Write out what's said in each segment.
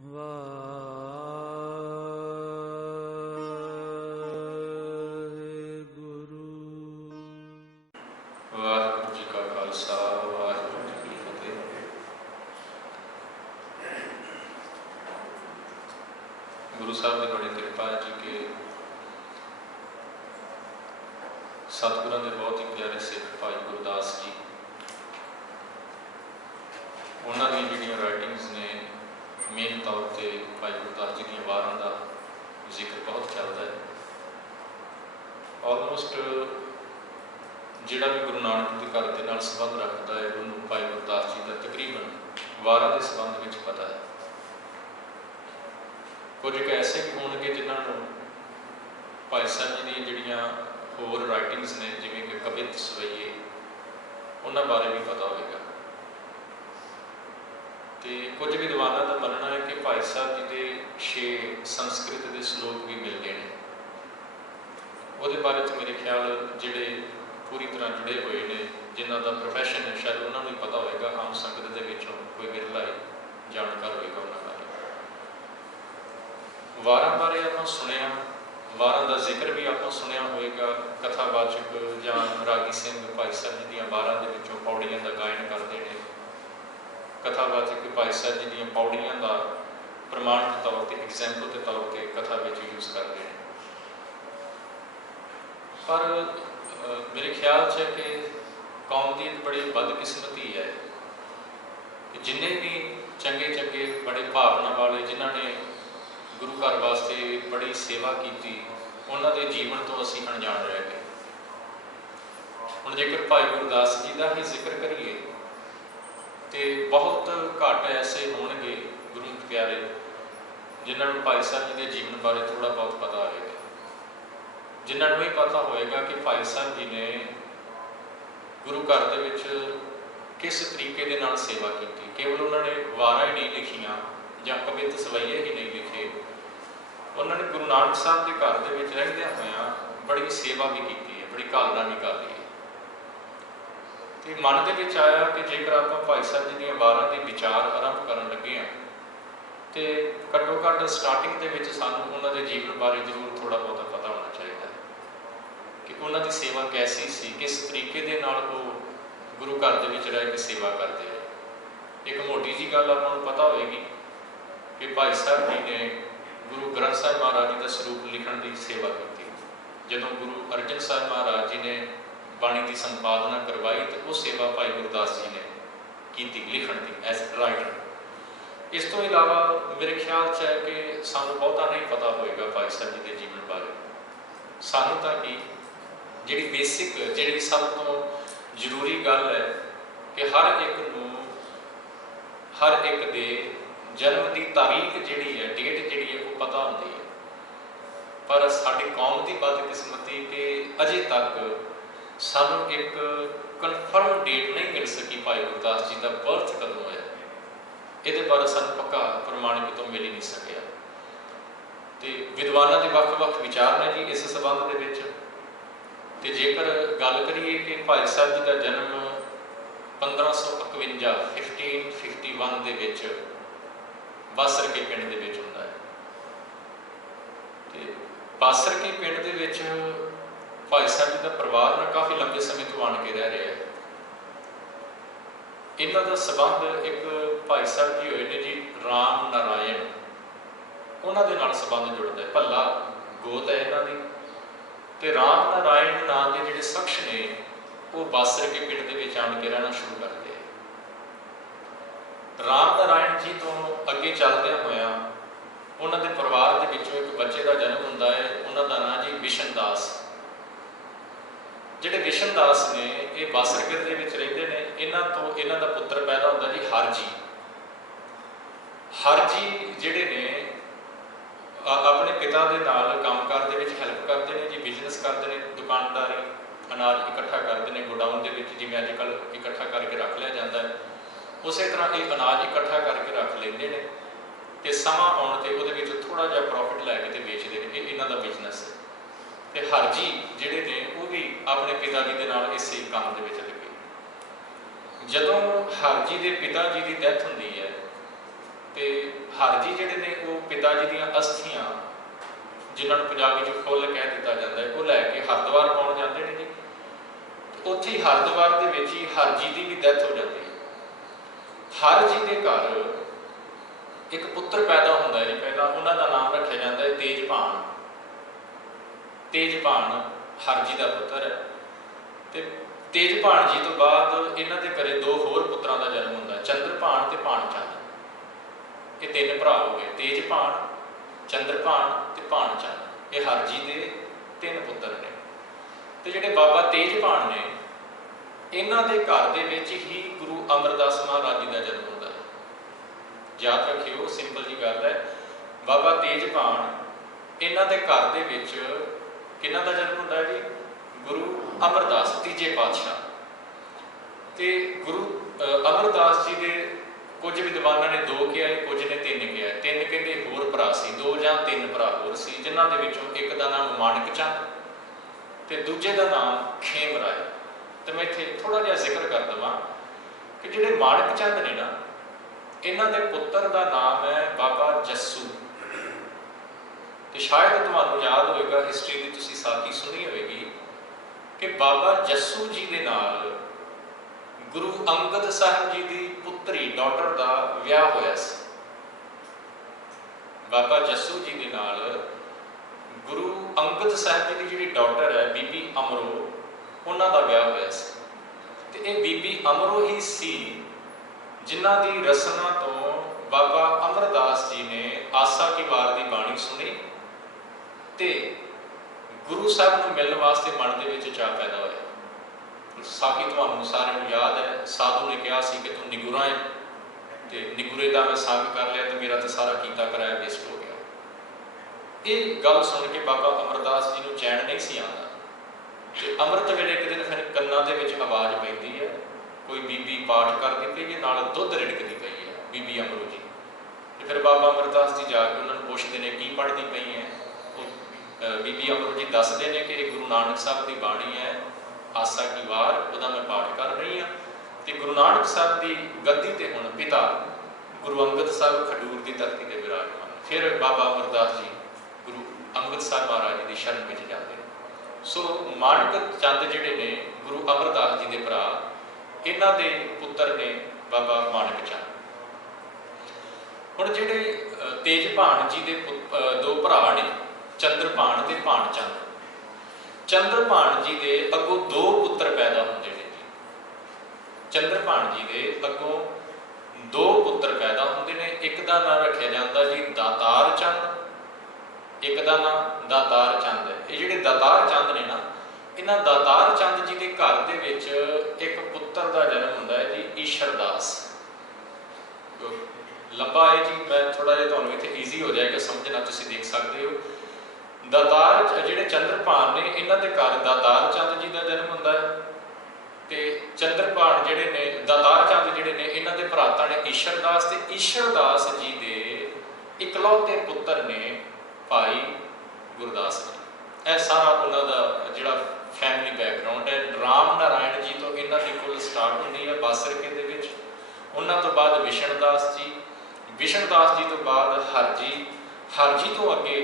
ਵਾਹਿਗੁਰੂ। ਵਾਹਿਗੁਰੂ ਜੀ ਕਾ ਖਾਲਸਾ, ਵਾਹਿਗੁਰੂ ਜੀ ਕੀ ਫਤਿਹ। ਗੁਰੂ ਸਾਹਿਬ ਦੀ ਬੜੀ ਕਿਰਪਾ ਹੈ ਜੀ ਕਿ ਸਤਿਗੁਰਾਂ ਦੇ ਬਹੁਤ ਹੀ ਪਿਆਰੇ ਸਿੱਖ ਭਾਈ ਗੁਰਦਾਸ ਜੀ, ਉਹਨਾਂ ਦੀਆਂ ਜਿਹੜੀਆਂ ਰਾਈਟਿੰਗਸ ਨੇ, ਮੇਨ ਤੌਰ 'ਤੇ ਭਾਈ ਗੁਰਦਾਸ ਜੀ ਦੀਆਂ ਵਾਰਾਂ ਦਾ ਜ਼ਿਕਰ ਬਹੁਤ ਚੱਲਦਾ ਹੈ। ਆਲਮੋਸਟ ਜਿਹੜਾ ਵੀ ਗੁਰੂ ਨਾਨਕ ਦੇ ਘਰ ਦੇ ਨਾਲ ਸੰਬੰਧ ਰੱਖਦਾ ਹੈ, ਉਹਨੂੰ ਭਾਈ ਗੁਰਦਾਸ ਜੀ ਦਾ ਤਕਰੀਬਨ ਵਾਰਾਂ ਦੇ ਸੰਬੰਧ ਵਿੱਚ ਪਤਾ ਹੈ। ਕੁਝ ਕੁ ਐਸੇ ਵੀ ਹੋਣਗੇ ਜਿਨ੍ਹਾਂ ਨੂੰ ਭਾਈ ਸਾਹਿਬ ਜੀ ਦੀਆਂ ਜਿਹੜੀਆਂ ਹੋਰ ਰਾਈਟਿੰਗਸ ਨੇ, ਜਿਵੇਂ ਕਿ ਕਵਿਤ ਸਵਈਏ, ਉਹਨਾਂ ਬਾਰੇ ਵੀ ਪਤਾ ਹੋਵੇਗਾ। ਤੇ ਕੁਝ ਵਿਦਵਾਨਾਂ ਦਾ ਮੰਨਣਾ ਹੈ ਕਿ ਭਾਈ ਸਾਹਿਬ ਜੀ ਦੇ 6 ਸੰਸਕ੍ਰਿਤ ਦੇ ਸ਼ਲੋਕ ਵੀ ਮਿਲ ਗਏ ਨੇ। ਉਹਦੇ ਬਾਰੇ 'ਚ ਮੇਰੇ ਖਿਆਲ ਜਿਹੜੇ ਪੂਰੀ ਤਰ੍ਹਾਂ ਜੁੜੇ ਹੋਏ ਨੇ, ਜਿਨ੍ਹਾਂ ਦਾ ਪ੍ਰੋਫੈਸ਼ਨ ਹੈ, ਸ਼ਾਇਦ ਉਹਨਾਂ ਨੂੰ ਹੀ ਪਤਾ ਹੋਵੇਗਾ। ਆਮ ਸੰਗਤ ਦੇ ਵਿੱਚੋਂ ਕੋਈ ਵਿਰਲਾ ਹੀ ਜਾਣਕਾਰ ਹੋਏਗਾ ਉਹਨਾਂ ਬਾਰੇ। ਵਾਰਾਂ ਬਾਰੇ ਆਪਾਂ ਸੁਣਿਆ, ਵਾਰਾਂ ਦਾ ਜ਼ਿਕਰ ਵੀ ਆਪਾਂ ਸੁਣਿਆ ਹੋਏਗਾ। ਕਥਾਵਾਚਕ ਜਾਂ ਰਾਗੀ ਸਿੰਘ ਭਾਈ ਸਾਹਿਬ ਜੀ ਦੀਆਂ ਵਾਰਾਂ ਦੇ ਵਿੱਚੋਂ ਪੌੜੀਆਂ ਦਾ ਗਾਇਨ ਕਰਦੇ ਨੇ। ਕਥਾਵਾਚਕ ਭਾਈ ਸਾਹਿਬ ਜੀ ਦੀਆਂ ਪੌੜੀਆਂ ਦਾ ਪ੍ਰਮਾਣ ਦੇ ਤੌਰ 'ਤੇ, ਐਗਜ਼ੈਂਪਲ ਦੇ ਤੌਰ 'ਤੇ ਕਥਾ ਵਿੱਚ ਯੂਜ਼ ਕਰਦੇ ਨੇ। ਪਰ ਮੇਰੇ ਖਿਆਲ 'ਚ ਹੈ ਕਿ ਕੌਮ ਦੀ ਇੱਕ ਬੜੀ ਬਦਕਿਸਮਤੀ ਹੈ ਕਿ ਜਿੰਨੇ ਵੀ ਚੰਗੇ ਚੰਗੇ ਬੜੇ ਭਾਵਨਾ ਵਾਲੇ, ਜਿਨ੍ਹਾਂ ਨੇ ਗੁਰੂ ਘਰ ਵਾਸਤੇ ਬੜੀ ਸੇਵਾ ਕੀਤੀ, ਉਹਨਾਂ ਦੇ ਜੀਵਨ ਤੋਂ ਅਸੀਂ ਅਣਜਾਣ ਰਹਿ ਗਏ। ਹੁਣ ਜੇਕਰ ਭਾਈ ਗੁਰਦਾਸ ਜੀ ਦਾ ਹੀ ਜ਼ਿਕਰ ਕਰੀਏ ਤੇ ਬਹੁਤ ਘੱਟ ਐਸੇ ਹੋਣਗੇ ਗੁਰੂ ਪਿਆਰੇ ਜਿਨ੍ਹਾਂ ਨੂੰ ਭਾਈ ਸਾਹਿਬ ਜੀ ਦੇ ਜੀਵਨ ਬਾਰੇ ਥੋੜ੍ਹਾ ਬਹੁਤ ਪਤਾ ਹੋਵੇਗਾ, ਜਿਨ੍ਹਾਂ ਨੂੰ ਇਹ ਪਤਾ ਹੋਏਗਾ ਕਿ ਭਾਈ ਸਾਹਿਬ ਜੀ ਨੇ ਗੁਰੂ ਘਰ ਦੇ ਵਿੱਚ ਕਿਸ ਤਰੀਕੇ ਦੇ ਨਾਲ ਸੇਵਾ ਕੀਤੀ। ਕੇਵਲ ਉਹਨਾਂ ਨੇ ਵਾਰਾਂ ਹੀ ਨਹੀਂ ਲਿਖੀਆਂ ਜਾਂ ਕਵਿਤ ਸਵਈਏ ਹੀ ਨਹੀਂ ਲਿਖੇ, ਉਹਨਾਂ ਨੇ ਗੁਰੂ ਨਾਨਕ ਸਾਹਿਬ ਦੇ ਘਰ ਦੇ ਵਿੱਚ ਰਹਿੰਦਿਆਂ ਹੋਇਆਂ ਬੜੀ ਸੇਵਾ ਵੀ ਕੀਤੀ ਹੈ, ਬੜੀ ਘਾਲਣਾ ਵੀ ਕਰ ਲਈ ਹੈ। ਤੇ ਮਨ ਦੇ ਵਿੱਚ ਆਇਆ ਕਿ ਜੇਕਰ ਆਪਾਂ ਭਾਈ ਸਾਹਿਬ ਜੀ ਦੀਆਂ ਵਾਰਾਂ ਦੇ ਵਿਚਾਰ ਆਰੰਭ ਕਰਨ ਲੱਗੇ ਹਾਂ ਤੇ ਘੱਟੋ ਘੱਟ ਸਟਾਰਟਿੰਗ ਦੇ ਵਿੱਚ ਸਾਨੂੰ ਉਹਨਾਂ ਦੇ ਜੀਵਨ ਬਾਰੇ ਜ਼ਰੂਰ ਥੋੜ੍ਹਾ ਬਹੁਤਾ ਪਤਾ ਹੋਣਾ ਚਾਹੀਦਾ ਹੈ ਕਿ ਉਹਨਾਂ ਦੀ ਸੇਵਾ ਕੈਸੀ ਸੀ, ਕਿਸ ਤਰੀਕੇ ਦੇ ਨਾਲ ਉਹ ਗੁਰੂ ਘਰ ਦੇ ਵਿੱਚ ਰਹਿ ਕੇ ਸੇਵਾ ਕਰਦੇ ਹੈ। ਇੱਕ ਮੋਟੀ ਜੀ ਗੱਲ ਆਪਾਂ ਨੂੰ ਪਤਾ ਹੋਏਗੀ ਕਿ ਭਾਈ ਸਾਹਿਬ ਜੀ ਨੇ ਗੁਰੂ ਗ੍ਰੰਥ ਸਾਹਿਬ ਮਹਾਰਾਜ ਜੀ ਦਾ ਸਰੂਪ ਲਿਖਣ ਦੀ ਸੇਵਾ ਕੀਤੀ। ਜਦੋਂ ਗੁਰੂ ਅਰਜਨ ਸਾਹਿਬ ਮਹਾਰਾਜ ਜੀ ਨੇ ਬਾਣੀ ਦੀ ਸੰਪਾਦਨਾ ਕਰਵਾਈ ਤੇ ਉਹ ਸੇਵਾ ਭਾਈ ਗੁਰਦਾਸ ਜੀ ਨੇ ਕੀਤੀ, ਲਿਖਣ ਦੀ, ਐਜ਼ ਰਾਈਟਰ। ਇਸ ਤੋਂ ਇਲਾਵਾ ਮੇਰੇ ਖਿਆਲ 'ਚ ਹੈ ਕਿ ਸਾਨੂੰ ਬਹੁਤਾ ਨਹੀਂ ਪਤਾ ਹੋਏਗਾ ਭਾਈ ਸਾਹਿਬ ਜੀ ਦੇ ਜੀਵਨ ਬਾਰੇ। ਸਾਨੂੰ ਤਾਂ ਕਿ ਜਿਹੜੀ ਬੇਸਿਕ, ਜਿਹੜੀ ਸਭ ਤੋਂ ਜ਼ਰੂਰੀ ਗੱਲ ਹੈ ਕਿ ਹਰ ਇੱਕ ਦੇ ਜਨਮ ਦੀ ਤਾਰੀਖ ਜਿਹੜੀ ਹੈ, ਡੇਟ ਜਿਹੜੀ ਹੈ, ਉਹ ਪਤਾ ਹੁੰਦੀ ਹੈ। ਪਰ ਸਾਡੀ ਕੌਮ ਦੀ ਬਦਕਿਸਮਤੀ ਕਿ ਅਜੇ ਤੱਕ ਸਾਨੂੰ ਇੱਕ ਕਨਫਰਮ ਡੇਟ ਨਹੀਂ ਮਿਲ ਸਕੀ ਭਾਈ ਗੁਰਦਾਸ ਜੀ ਦਾ ਬਰਥ ਕਦੋਂ ਹੋਇਆ। ਇਹਦੇ ਬਾਰੇ ਸਾਨੂੰ ਪੱਕਾ ਪ੍ਰਮਾਣ ਕਿਤੋਂ ਮਿਲ ਹੀ ਨਹੀਂ ਸਕਿਆ। ਤੇ ਵਿਦਵਾਨਾਂ ਦੇ ਵੱਖ-ਵੱਖ ਵਿਚਾਰ ਨੇ ਜੀ ਇਸ ਸੰਬੰਧ ਦੇ ਵਿੱਚ। ਤੇ ਜੇਕਰ ਗੱਲ ਕਰੀਏ ਕਿ ਭਾਈ ਸਾਹਿਬ ਜੀ ਦਾ ਜਨਮ 1551 ਦੇ ਵਿੱਚ ਬਾਸਰਕੇ ਪਿੰਡ ਦੇ ਵਿੱਚ ਹੁੰਦਾ ਹੈ। ਤੇ ਬਾਸਰਕੇ ਪਿੰਡ ਦੇ ਵਿੱਚ ਭਾਈ ਸਾਹਿਬ ਜੀ ਦਾ ਪਰਿਵਾਰ ਨਾਲ ਕਾਫੀ ਲੰਬੇ ਸਮੇਂ ਤੋਂ ਆਣ ਕੇ ਰਹਿ ਰਿਹਾ ਹੈ। ਇਹਨਾਂ ਦਾ ਸੰਬੰਧ ਇੱਕ ਭਾਈ ਸਾਹਿਬ ਜੀ ਹੋਏ ਨੇ ਜੀ ਰਾਮ ਨਾਰਾਇਣ, ਉਹਨਾਂ ਦੇ ਨਾਲ ਸੰਬੰਧ ਜੁੜਦਾ ਹੈ। ਭੱਲਾ ਗੋਤ ਹੈ ਇਹਨਾਂ ਦੀ। ਤੇ ਰਾਮ ਨਾਰਾਇਣ ਨਾਂ ਦੇ ਜਿਹੜੇ ਸ਼ਖਸ ਨੇ ਉਹ ਬਾਸਰਕੇ ਪਿੰਡ ਦੇ ਵਿੱਚ ਆਣ ਕੇ ਰਹਿਣਾ ਸ਼ੁਰੂ ਕਰਦੇ ਆ। ਰਾਮ ਨਾਰਾਇਣ ਜੀ ਤੋਂ ਅੱਗੇ ਚੱਲਦਿਆਂ ਹੋਇਆਂ ਉਹਨਾਂ ਦੇ ਪਰਿਵਾਰ ਦੇ ਵਿੱਚੋਂ ਇੱਕ ਬੱਚੇ ਦਾ ਜਨਮ ਹੁੰਦਾ ਹੈ। ਉਹਨਾਂ ਦਾ ਨਾਂ ਜੀ ਵਿਸ਼ਨ ਦਾਸ। ਜਿਹੜੇ ਵਿਸ਼ਨ ਦਾਸ ਨੇ ਇਹ ਬਾਸਰਕੇ ਦੇ ਵਿੱਚ ਰਹਿੰਦੇ ਨੇ। ਇਹਨਾਂ ਦਾ ਪੁੱਤਰ ਪੈਦਾ ਹੁੰਦਾ ਜੀ ਹਰਜੀ। ਹਰਜੀ ਜਿਹੜੇ ਨੇ ਆਪਣੇ ਪਿਤਾ ਦੇ ਨਾਲ ਕੰਮਕਾਰ ਦੇ ਵਿੱਚ ਹੈਲਪ ਕਰਦੇ ਨੇ ਜੀ, ਬਿਜ਼ਨਸ ਕਰਦੇ ਨੇ, ਦੁਕਾਨਦਾਰੀ, ਅਨਾਜ ਇਕੱਠਾ ਕਰਦੇ ਨੇ ਗੋਡਾਊਨ ਦੇ ਵਿੱਚ, ਜਿਵੇਂ ਅੱਜ ਕੱਲ੍ਹ ਇਕੱਠਾ ਕਰਕੇ ਰੱਖ ਲਿਆ ਜਾਂਦਾ ਹੈ, ਉਸੇ ਤਰ੍ਹਾਂ ਇਹ ਅਨਾਜ ਇਕੱਠਾ ਕਰਕੇ ਰੱਖ ਲੈਂਦੇ ਨੇ ਤੇ ਸਮਾਂ ਆਉਣ ਤੇ ਉਹਦੇ ਵਿੱਚ ਥੋੜ੍ਹਾ ਜਿਹਾ ਪ੍ਰੋਫਿਟ ਲੈ ਕੇ ਤੇ ਵੇਚਦੇ ਨੇ। ਇਹ ਇਹਨਾਂ ਦਾ ਬਿਜ਼ਨਸ ਹੈ। ਤੇ ਹਰਜੀ ਜਿਹੜੇ ਨੇ ਉਹ ਵੀ ਆਪਣੇ ਪਿਤਾ ਜੀ ਦੇ ਨਾਲ ਇਸੇ ਕੰਮ ਦੇ ਵਿੱਚ ਲੱਗੇ। ਜਦੋਂ ਹਰਜੀ ਦੇ ਪਿਤਾ ਜੀ ਦੀ ਡੈਥ ਹੁੰਦੀ ਹੈ ਤੇ हर जी जिहड़े ने वो पिता जी दीयां अस्थियां जिन्होंने पंजाबी च फुੱਲ कह दिता जाता है वो लैके हरिद्वार पाउण जाते हैं जी। उत्थे ही हरिद्वार दे विच ही हर जी की भी डैथ हो जाती है। हर जी के घर एक पुत्र पैदा होता है जी। पहला उन्होंने नाम रखा जाता है तेजभान। तेजभान हर जी का पुत्र है। तो तेजभान जी तो बाद इन्हों के घरे दो होर पुत्रां का जन्म होता है, चंद्रभान ते भानचंद। ये तीन भरा हो गए, तेजभान, चंद्रभान ते भानचंद। ये हर जी के तीन पुत्र ने। तो जिहड़े बाबा तेजभान ने इन्हों के घर दे विच ही गुरु अमरदास महाराज जी का जन्म होता है। याद रखियो, सिंपल जी गल है। बाबा तेजभान इन्हों के घर दे विच किन्हां दा जन्म होता है जी? गुरु अमरदास तीजे पातशाह। तो गुरु अमरदास जी के कुछ विद्वानों ने दो कहा, कुछ ने तीन कहा। तीन कहते होर भरा सी, दो या तीन भरा होर सी, जिन्हों के विचों एक का नाम माणक चंद तो दूजे का नाम खेम राय। तो मैं इत्थे थोड़ा जिहा जिक्र कर देवां कि जिहड़े माणक चंद ने ना, इन्हां दे पुत्र का नाम है बाबा जस्सू। तो शायद तुहानूं याद होएगा, हिस्टरी की तुसीं साखी सुनी होएगी कि बाबा जस्सू जी के नाल गुरु अंगद साहब जी की पुत्री डॉटर का विआह होया सी। बाबा जस्सू जी के नाल गुरु अंगद साहब जी की जिहड़ी डॉटर है बीबी अमरो, उन्हां दा विआह होया सी। तो ये बीबी अमरो ही सी जिन्हां दी रसना तो बाबा अमरदास जी ने आसा की वार की बाणी सुनी ते गुरु साहब को मिलने वास्ते मन के चाह पैदा होया। साखी तुहानूं सारिआं नूं याद है, साधु ने कहा सी कि तू निगुरा है, तो निगुरे का मैं संग कर लिया तो मेरा तो सारा कीता कराया वेस्ट हो गया। ये गल सुन के बाबा अमरदास जी को चैन नहीं सी आंदा। तो अमृत वेले एक दिन फिर कन्नां दे विच आवाज़ पैंदी है, कोई बीबी पाठ करती पई है, नाल दुध रिड़कदी पई है बीबी अमरो जी। तो फिर बाबा अमरदास जी जाके उन्होंने पुछते हैं की पढ़ती पई है। बीबी अमरो जी दसते हैं कि गुरु नानक साहब की बाणी है, आसा की वार, वह मैं पाठ कर रही हाँ। तो गुरु नानक साहब की गद्दी ते हुण पिता गुरु अंगद साहब खडूर की धरती से विराजमान। फिर बाबा अमरदास जी गुरु अंगद साहब महाराज जी की शरण में जाते हैं। सो माणक चंद जिहड़े ने गुरु अमरदास जी के भरा, इन्हां दे पुत्र ने बाबा माणक चंद। हुण जिहड़े तेजभान जी के दो भरा ने, चंद्रभान ते भानचंद। चंद्रभान जी के अगों दो पुत्र पैदा होंदे ने जी। चंद्रभान जी के अगों दो पुत्र पैदा होंदे ने। एक का नाम रखा जाता जी दातार चंद, एक का नाम दातार चंद है। ये जिहड़े दातार चंद ने ना, इन्हां दातार चंद जी के घर दे विच एक पुत्र का जन्म होंदा है जी ईशरदास। लंबा है जी, मैं थोड़ा जिहा तुहानूं इत्थे ईजी हो जाएगा समझना, तुसीं देख सकते हो। दातार जिहड़े चंद्रभान ने, इन्हां दे घर दातार चंद जी का जन्म होंदा है। तो चंद्रभान जिहड़े ने, दातार चंद जिहड़े ने, इन्हां दे भराता ने ईशरदास। ते ईशरदास जी के इकलौते पुत्र ने भाई गुरदास जी। यह सारा उन्हां दा जिहड़ा फैमिली बैकग्राउंड है। राम नारायण जी तो इन्हां दी कुल स्टार्ट होंदी है बासरके दे विच। उन्हां तो बाद विशनदास जी, विशनदास जी तो बाद हरजी, हरजी तो अगे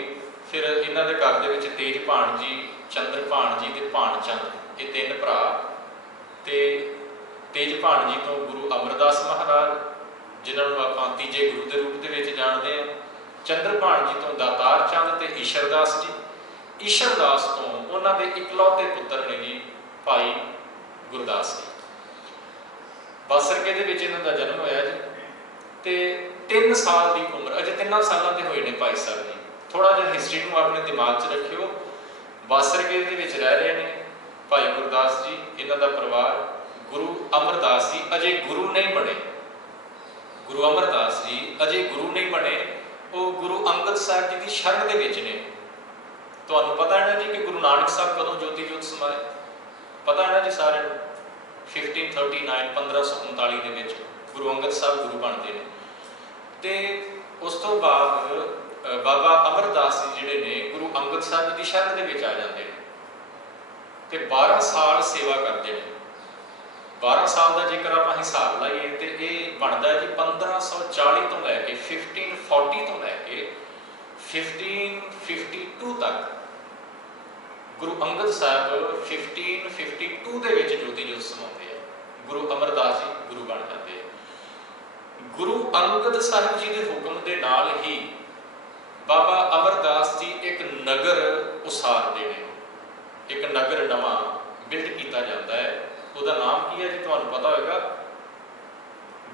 फिर इन्हां दे घर दे विच तेजभान जी, चंद्रभान जी ते भानचंद, ये तीन भरा। तो तेजभान जी तो गुरु अमरदास महाराज, जिन्होंने आप तीजे गुरु के रूप के जानते हैं। चंद्रभान जी तो दातार चंद ते ईशरदास जी। ईशरदास तो उन्होंने इकलौते पुत्र ने जी भाई गुरदास जी। बासरके दे विच इन्हां दा जन्म होया जी। तो 3 साल की उम्र, अजे 3 सालों के होए ने भाई साहब जी। थोड़ा जिहा हिस्टरी को अपने दिमाग च रखियो। बासरके दे विच रह रहे हैं भाई गुरदास जी, इन्हां दा परिवार। गुरु अमरदास जी अजे गुरु नहीं बने, गुरु अमरदास जी अजे गुरु नहीं बने, वो गुरु अंगद साहब जी की शरण के विच ने। तुहानूं पता है ना जी कि गुरु नानक साहब कदों ज्योति जोत समाए? पता है ना जी सारे 1539 1539 के विच गुरु अंगद साहब गुरु बनते हैं। तो उस तो बाद बाबा अमरदास जी जिहड़े ने गुरु अंगद साहब जी की शरण के विच आ जाते हैं। तो 12 साल सेवा करते हैं। 12 साल का जेकर आप हिसाब लाइए तो ये बनता है जी 1540 तो लैके 1540 1540 ਤੋਂ ਲੈ ਕੇ 1552 ਤੱਕ ਗੁਰੂ ਅੰਗਦ ਸਾਹਿਬ 1552 ਦੇ ਵਿੱਚ ਜੋਤੀ ਜੋਤ ਸਮਾਉਂਦੇ ਆ। ਗੁਰੂ ਅਮਰਦਾਸ ਜੀ ਗੁਰੂ ਬਣ ਜਾਂਦੇ ਆ। ਗੁਰੂ ਅੰਗਦ ਸਾਹਿਬ ਜੀ ਦੇ ਹੁਕਮ ਦੇ ਨਾਲ ਹੀ ਬਾਬਾ ਅਮਰਦਾਸ ਜੀ ਇੱਕ ਨਗਰ ਉਸਾਰਦੇ ਨੇ, ਇੱਕ ਨਗਰ ਨਵਾਂ ਬਿਲਡ ਕੀਤਾ ਜਾਂਦਾ ਹੈ। ਉਹਦਾ ਨਾਮ ਕੀ ਹੈ ਜੀ? ਤੁਹਾਨੂੰ ਪਤਾ ਹੋਏਗਾ,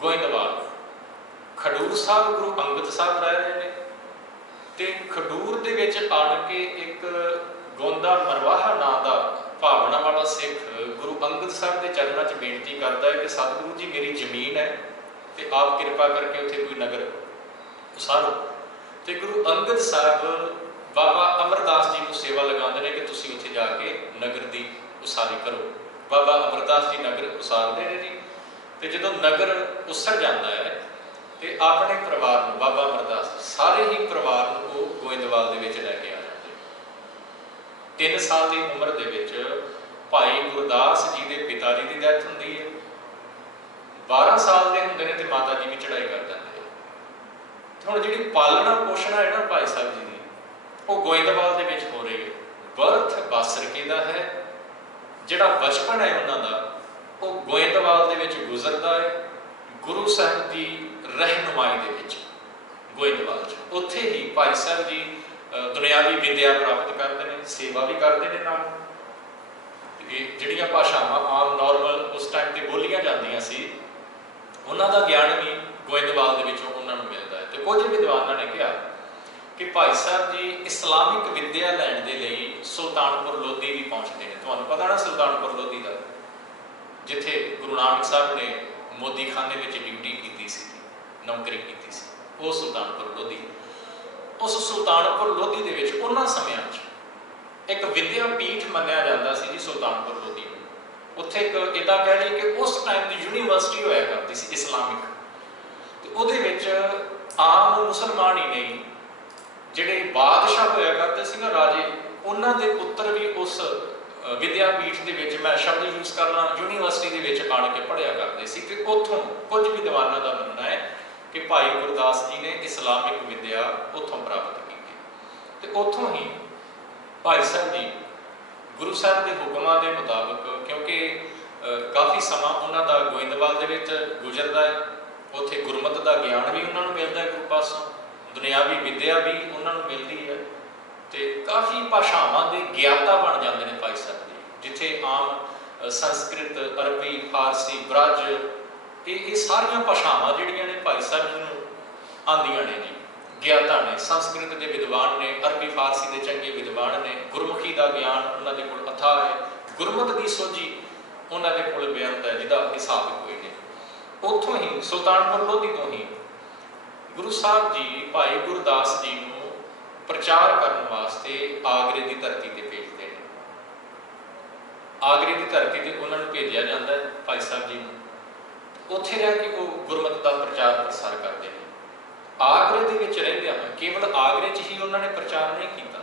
ਗੋਇੰਦਵਾਲ। ਖਡੂਰ ਸਾਹਿਬ ਗੁਰੂ ਅੰਗਦ ਸਾਹਿਬ ਰਹਿ ਰਹੇ ਨੇ, ਤੇ ਖਡੂਰ ਦੇ ਵਿੱਚ ਆਣ ਕੇ ਇੱਕ ਗੋਂਦਾ ਮਰਵਾਹਾ ਨਾਂ ਦਾ ਭਾਵਨਾ ਵਾਲਾ ਸਿੱਖ ਗੁਰੂ ਅੰਗਦ ਸਾਹਿਬ ਦੇ ਚਰਨਾਂ 'ਚ ਬੇਨਤੀ ਕਰਦਾ ਹੈ ਕਿ ਸਤਿਗੁਰੂ ਜੀ ਮੇਰੀ ਜ਼ਮੀਨ ਹੈ ਤੇ ਆਪ ਕਿਰਪਾ ਕਰਕੇ ਉੱਥੇ ਕੋਈ ਨਗਰ ਉਸਾਰੋ। ਤੇ ਗੁਰੂ ਅੰਗਦ ਸਾਹਿਬ ਬਾਬਾ ਅਮਰਦਾਸ ਜੀ ਨੂੰ ਸੇਵਾ ਲਗਾਉਂਦੇ ਨੇ ਕਿ ਤੁਸੀਂ ਉੱਥੇ ਜਾ ਕੇ ਨਗਰ ਦੀ ਉਸਾਰੀ ਕਰੋ। ਬਾਬਾ ਅਮਰਦਾਸ ਜੀ ਨਗਰ ਉਸਾਰਦੇ ਨੇ ਜੀ, ਤੇ ਜਦੋਂ ਨਗਰ ਉਸਰ ਜਾਂਦਾ ਹੈ ਤੇ ਆਪਣੇ ਪਰਿਵਾਰ ਨੂੰ, ਬਾਬਾ ਅਮਰਦਾਸ ਸਾਰੇ ਹੀ ਪਰਿਵਾਰ ਨੂੰ ਉਹ ਗੋਇੰਦਵਾਲ ਦੇ ਵਿੱਚ ਲੈ ਕੇ ਆ ਜਾਂਦੇ। 3 ਸਾਲ ਦੀ ਉਮਰ ਦੇ ਵਿੱਚ ਭਾਈ ਗੁਰਦਾਸ ਜੀ ਦੇ ਪਿਤਾ ਜੀ ਦੀ ਡੈਥ ਹੁੰਦੀ ਹੈ। 12 ਸਾਲ ਦੇ ਹੁੰਦੇ ਨੇ ਤੇ ਮਾਤਾ ਜੀ ਵੀ ਚੜ੍ਹਾਈ ਕਰ ਜਾਂਦੇ ਆ। ਹੁਣ ਜਿਹੜੀ ਪਾਲਣਾ ਪੋਸ਼ਣਾ ਹੈ ਨਾ ਭਾਈ ਸਾਹਿਬ ਜੀ ਦੀ, ਉਹ ਗੋਇੰਦਵਾਲ ਦੇ ਵਿੱਚ ਹੋ ਰਹੀ ਹੈ। ਬਰਥ ਬਾਸਰਕੇ ਦਾ ਹੈ, ਜਿਹੜਾ ਬਚਪਨ ਹੈ ਉਹਨਾਂ ਦਾ ਉਹ ਗੋਇੰਦਵਾਲ ਦੇ ਵਿੱਚ ਗੁਜ਼ਰਦਾ ਹੈ, ਗੁਰੂ ਸਾਹਿਬ ਦੀ ਰਹਿਨੁਮਾਈ ਦੇ ਵਿੱਚ ਗੋਇੰਦਵਾਲ 'ਚ। ਉੱਥੇ ਹੀ ਭਾਈ ਸਾਹਿਬ ਜੀ ਦੁਨਿਆਵੀ ਵਿਦਿਆ ਪ੍ਰਾਪਤ ਕਰਦੇ ਨੇ, ਸੇਵਾ ਵੀ ਕਰਦੇ ਨੇ ਨਾਲ। ਇਹ ਜਿਹੜੀਆਂ ਭਾਸ਼ਾਵਾਂ ਆਮ ਨਾਰਮਲ ਉਸ ਟਾਈਮ ਤੇ ਬੋਲੀਆਂ ਜਾਂਦੀਆਂ ਸੀ, ਉਹਨਾਂ ਦਾ ਗਿਆਨ ਵੀ ਗੋਇੰਦਵਾਲ ਦੇ ਵਿੱਚੋਂ ਉਹਨਾਂ ਨੂੰ ਮਿਲਦਾ ਹੈ। ਤੇ ਕੁਝ ਵਿਦਵਾਨਾਂ ਨੇ ਕਿਹਾ ਕਿ ਭਾਈ ਸਾਹਿਬ ਜੀ ਇਸਲਾਮਿਕ ਵਿਦਿਆ ਲੈਣ ਦੇ ਲਈ ਸੁਲਤਾਨਪੁਰ ਲੋਧੀ ਵੀ ਪਹੁੰਚਦੇ ਨੇ। ਤੁਹਾਨੂੰ ਪਤਾ ਨਾ ਸੁਲਤਾਨਪੁਰ ਲੋਧੀ ਦਾ, ਜਿੱਥੇ ਗੁਰੂ ਨਾਨਕ ਸਾਹਿਬ ਨੇ ਮੋਦੀ ਖਾਨੇ ਵਿੱਚ ਡਿਊਟੀ ਕੀਤੀ ਸੀ, ਨੌਕਰੀ ਕੀਤੀ ਸੀ, ਉਹ ਸੁਲਤਾਨਪੁਰ ਲੋਧੀ। ਉਸ ਸੁਲਤਾਨਪੁਰ ਲੋਧੀ ਦੇ ਵਿੱਚ ਉਹਨਾਂ ਸਮਿਆਂ 'ਚ ਇੱਕ ਵਿਦਿਆ ਪੀਠ ਮੰਨਿਆ ਜਾਂਦਾ ਸੀ ਜੀ ਸੁਲਤਾਨਪੁਰ ਲੋਧੀ ਨੂੰ। ਉੱਥੇ ਇੱਕ ਇੱਦਾਂ ਕਹਿ ਲਈਏ ਕਿ ਉਸ ਟਾਈਮ ਦੀ ਯੂਨੀਵਰਸਿਟੀ ਹੋਇਆ ਕਰਦੀ ਸੀ ਇਸਲਾਮਿਕ, ਤੇ ਉਹਦੇ ਵਿੱਚ ਆਮ ਮੁਸਲਮਾਨ ਹੀ ਨਹੀਂ, ਜਿਹੜੇ ਬਾਦਸ਼ਾਹ ਹੋਇਆ ਕਰਦੇ ਸੀ ਨਾ, ਰਾਜੇ, ਉਹਨਾਂ ਦੇ ਪੁੱਤਰ ਵੀ ਉਸ ਵਿਦਿਆ ਪੀਠ ਦੇ ਵਿੱਚ, ਮੈਂ ਸ਼ਬਦ ਯੂਜ਼ ਕਰਨਾ, ਯੂਨੀਵਰਸਿਟੀ ਦੇ ਵਿੱਚ ਆਣ ਕੇ ਪੜ੍ਹਿਆ ਕਰਦੇ ਸੀ। ਕਿ ਉੱਥੋਂ ਕੁਝ ਵਿਦਵਾਨਾਂ ਦਾ ਮੰਨਣਾ ਹੈ ਕਿ ਭਾਈ ਗੁਰਦਾਸ ਜੀ ਨੇ ਇਸਲਾਮਿਕ ਵਿਦਿਆ ਉੱਥੋਂ ਪ੍ਰਾਪਤ ਕੀਤੀ, ਤੇ ਉੱਥੋਂ ਹੀ ਭਾਈ ਸਾਹਿਬ ਜੀ ਗੁਰੂ ਸਾਹਿਬ ਦੇ ਹੁਕਮਾਂ ਦੇ ਮੁਤਾਬਕ, ਕਿਉਂਕਿ ਕਾਫੀ ਸਮਾਂ ਉਹਨਾਂ ਦਾ ਗੋਇੰਦਵਾਲ ਦੇ ਵਿੱਚ ਗੁਜ਼ਰਦਾ ਹੈ, ਉੱਥੇ ਗੁਰਮਤਿ ਦਾ ਗਿਆਨ ਵੀ ਉਹਨਾਂ ਨੂੰ ਮਿਲਦਾ ਹੈ ਗੁਰੂ ਪਾਸੋਂ, ਦੁਨਿਆਵੀ ਵਿਦਿਆ ਵੀ ਉਹਨਾਂ ਨੂੰ ਮਿਲਦੀ ਹੈ, ਤੇ ਕਾਫੀ ਭਾਸ਼ਾਵਾਂ ਦੇ ਗਿਆਤਾ ਬਣ ਜਾਂਦੇ ਨੇ ਭਾਈ ਸਾਹਿਬ ਜੀ। ਜਿੱਥੇ ਆਮ ਸੰਸਕ੍ਰਿਤ, ਅਰਬੀ, ਫਾਰਸੀ, ਬ੍ਰਜ, ਇਹ ਸਾਰੀਆਂ ਭਾਸ਼ਾਵਾਂ ਜਿਹੜੀਆਂ ਨੇ ਭਾਈ ਸਾਹਿਬ ਜੀ ਨੂੰ ਆਉਂਦੀਆਂ ਨੇ ਜੀ, ਗਿਆਤਾ ਨੇ। ਸੰਸਕ੍ਰਿਤ ਦੇ ਵਿਦਵਾਨ ਨੇ, ਅਰਬੀ ਫਾਰਸੀ ਦੇ ਚੰਗੇ ਵਿਦਵਾਨ ਨੇ, ਗੁਰਮੁਖੀ ਦਾ ਗਿਆਨ ਉਹਨਾਂ ਦੇ ਕੋਲ ਅਥਾਹ ਹੈ, ਗੁਰਮਤਿ ਦੀ ਸੋਝੀ ਉਹਨਾਂ ਦੇ ਕੋਲ ਬੇਅੰਤ ਹੈ, ਜਿਹਦਾ ਹਿਸਾਬ ਕੋਈ ਨਹੀਂ। ਉੱਥੋਂ ਹੀ ਸੁਲਤਾਨਪੁਰ ਲੋਧੀ ਤੋਂ ਹੀ ਗੁਰੂ ਸਾਹਿਬ ਜੀ ਭਾਈ ਗੁਰਦਾਸ ਜੀ ਨੂੰ ਪ੍ਰਚਾਰ ਕਰਨ ਵਾਸਤੇ ਆਗਰੇ ਦੀ ਧਰਤੀ ਤੇ ਭੇਜਦੇ ਨੇ। ਆਗਰੇ ਦੀ ਧਰਤੀ ਤੇ ਉਹਨਾਂ ਨੂੰ ਭੇਜਿਆ ਜਾਂਦਾ ਹੈ ਭਾਈ ਸਾਹਿਬ ਜੀ ਨੂੰ। ਉੱਥੇ ਰਹਿ ਕੇ ਉਹ ਗੁਰਮਤਿ ਦਾ ਪ੍ਰਚਾਰ ਪ੍ਰਸਾਰ ਕਰਦੇ ਨੇ। ਆਗਰੇ ਦੇ ਵਿੱਚ ਰਹਿੰਦਿਆਂ ਕੇਵਲ ਆਗਰੇ 'ਚ ਹੀ ਉਹਨਾਂ ਨੇ ਪ੍ਰਚਾਰ ਨਹੀਂ ਕੀਤਾ,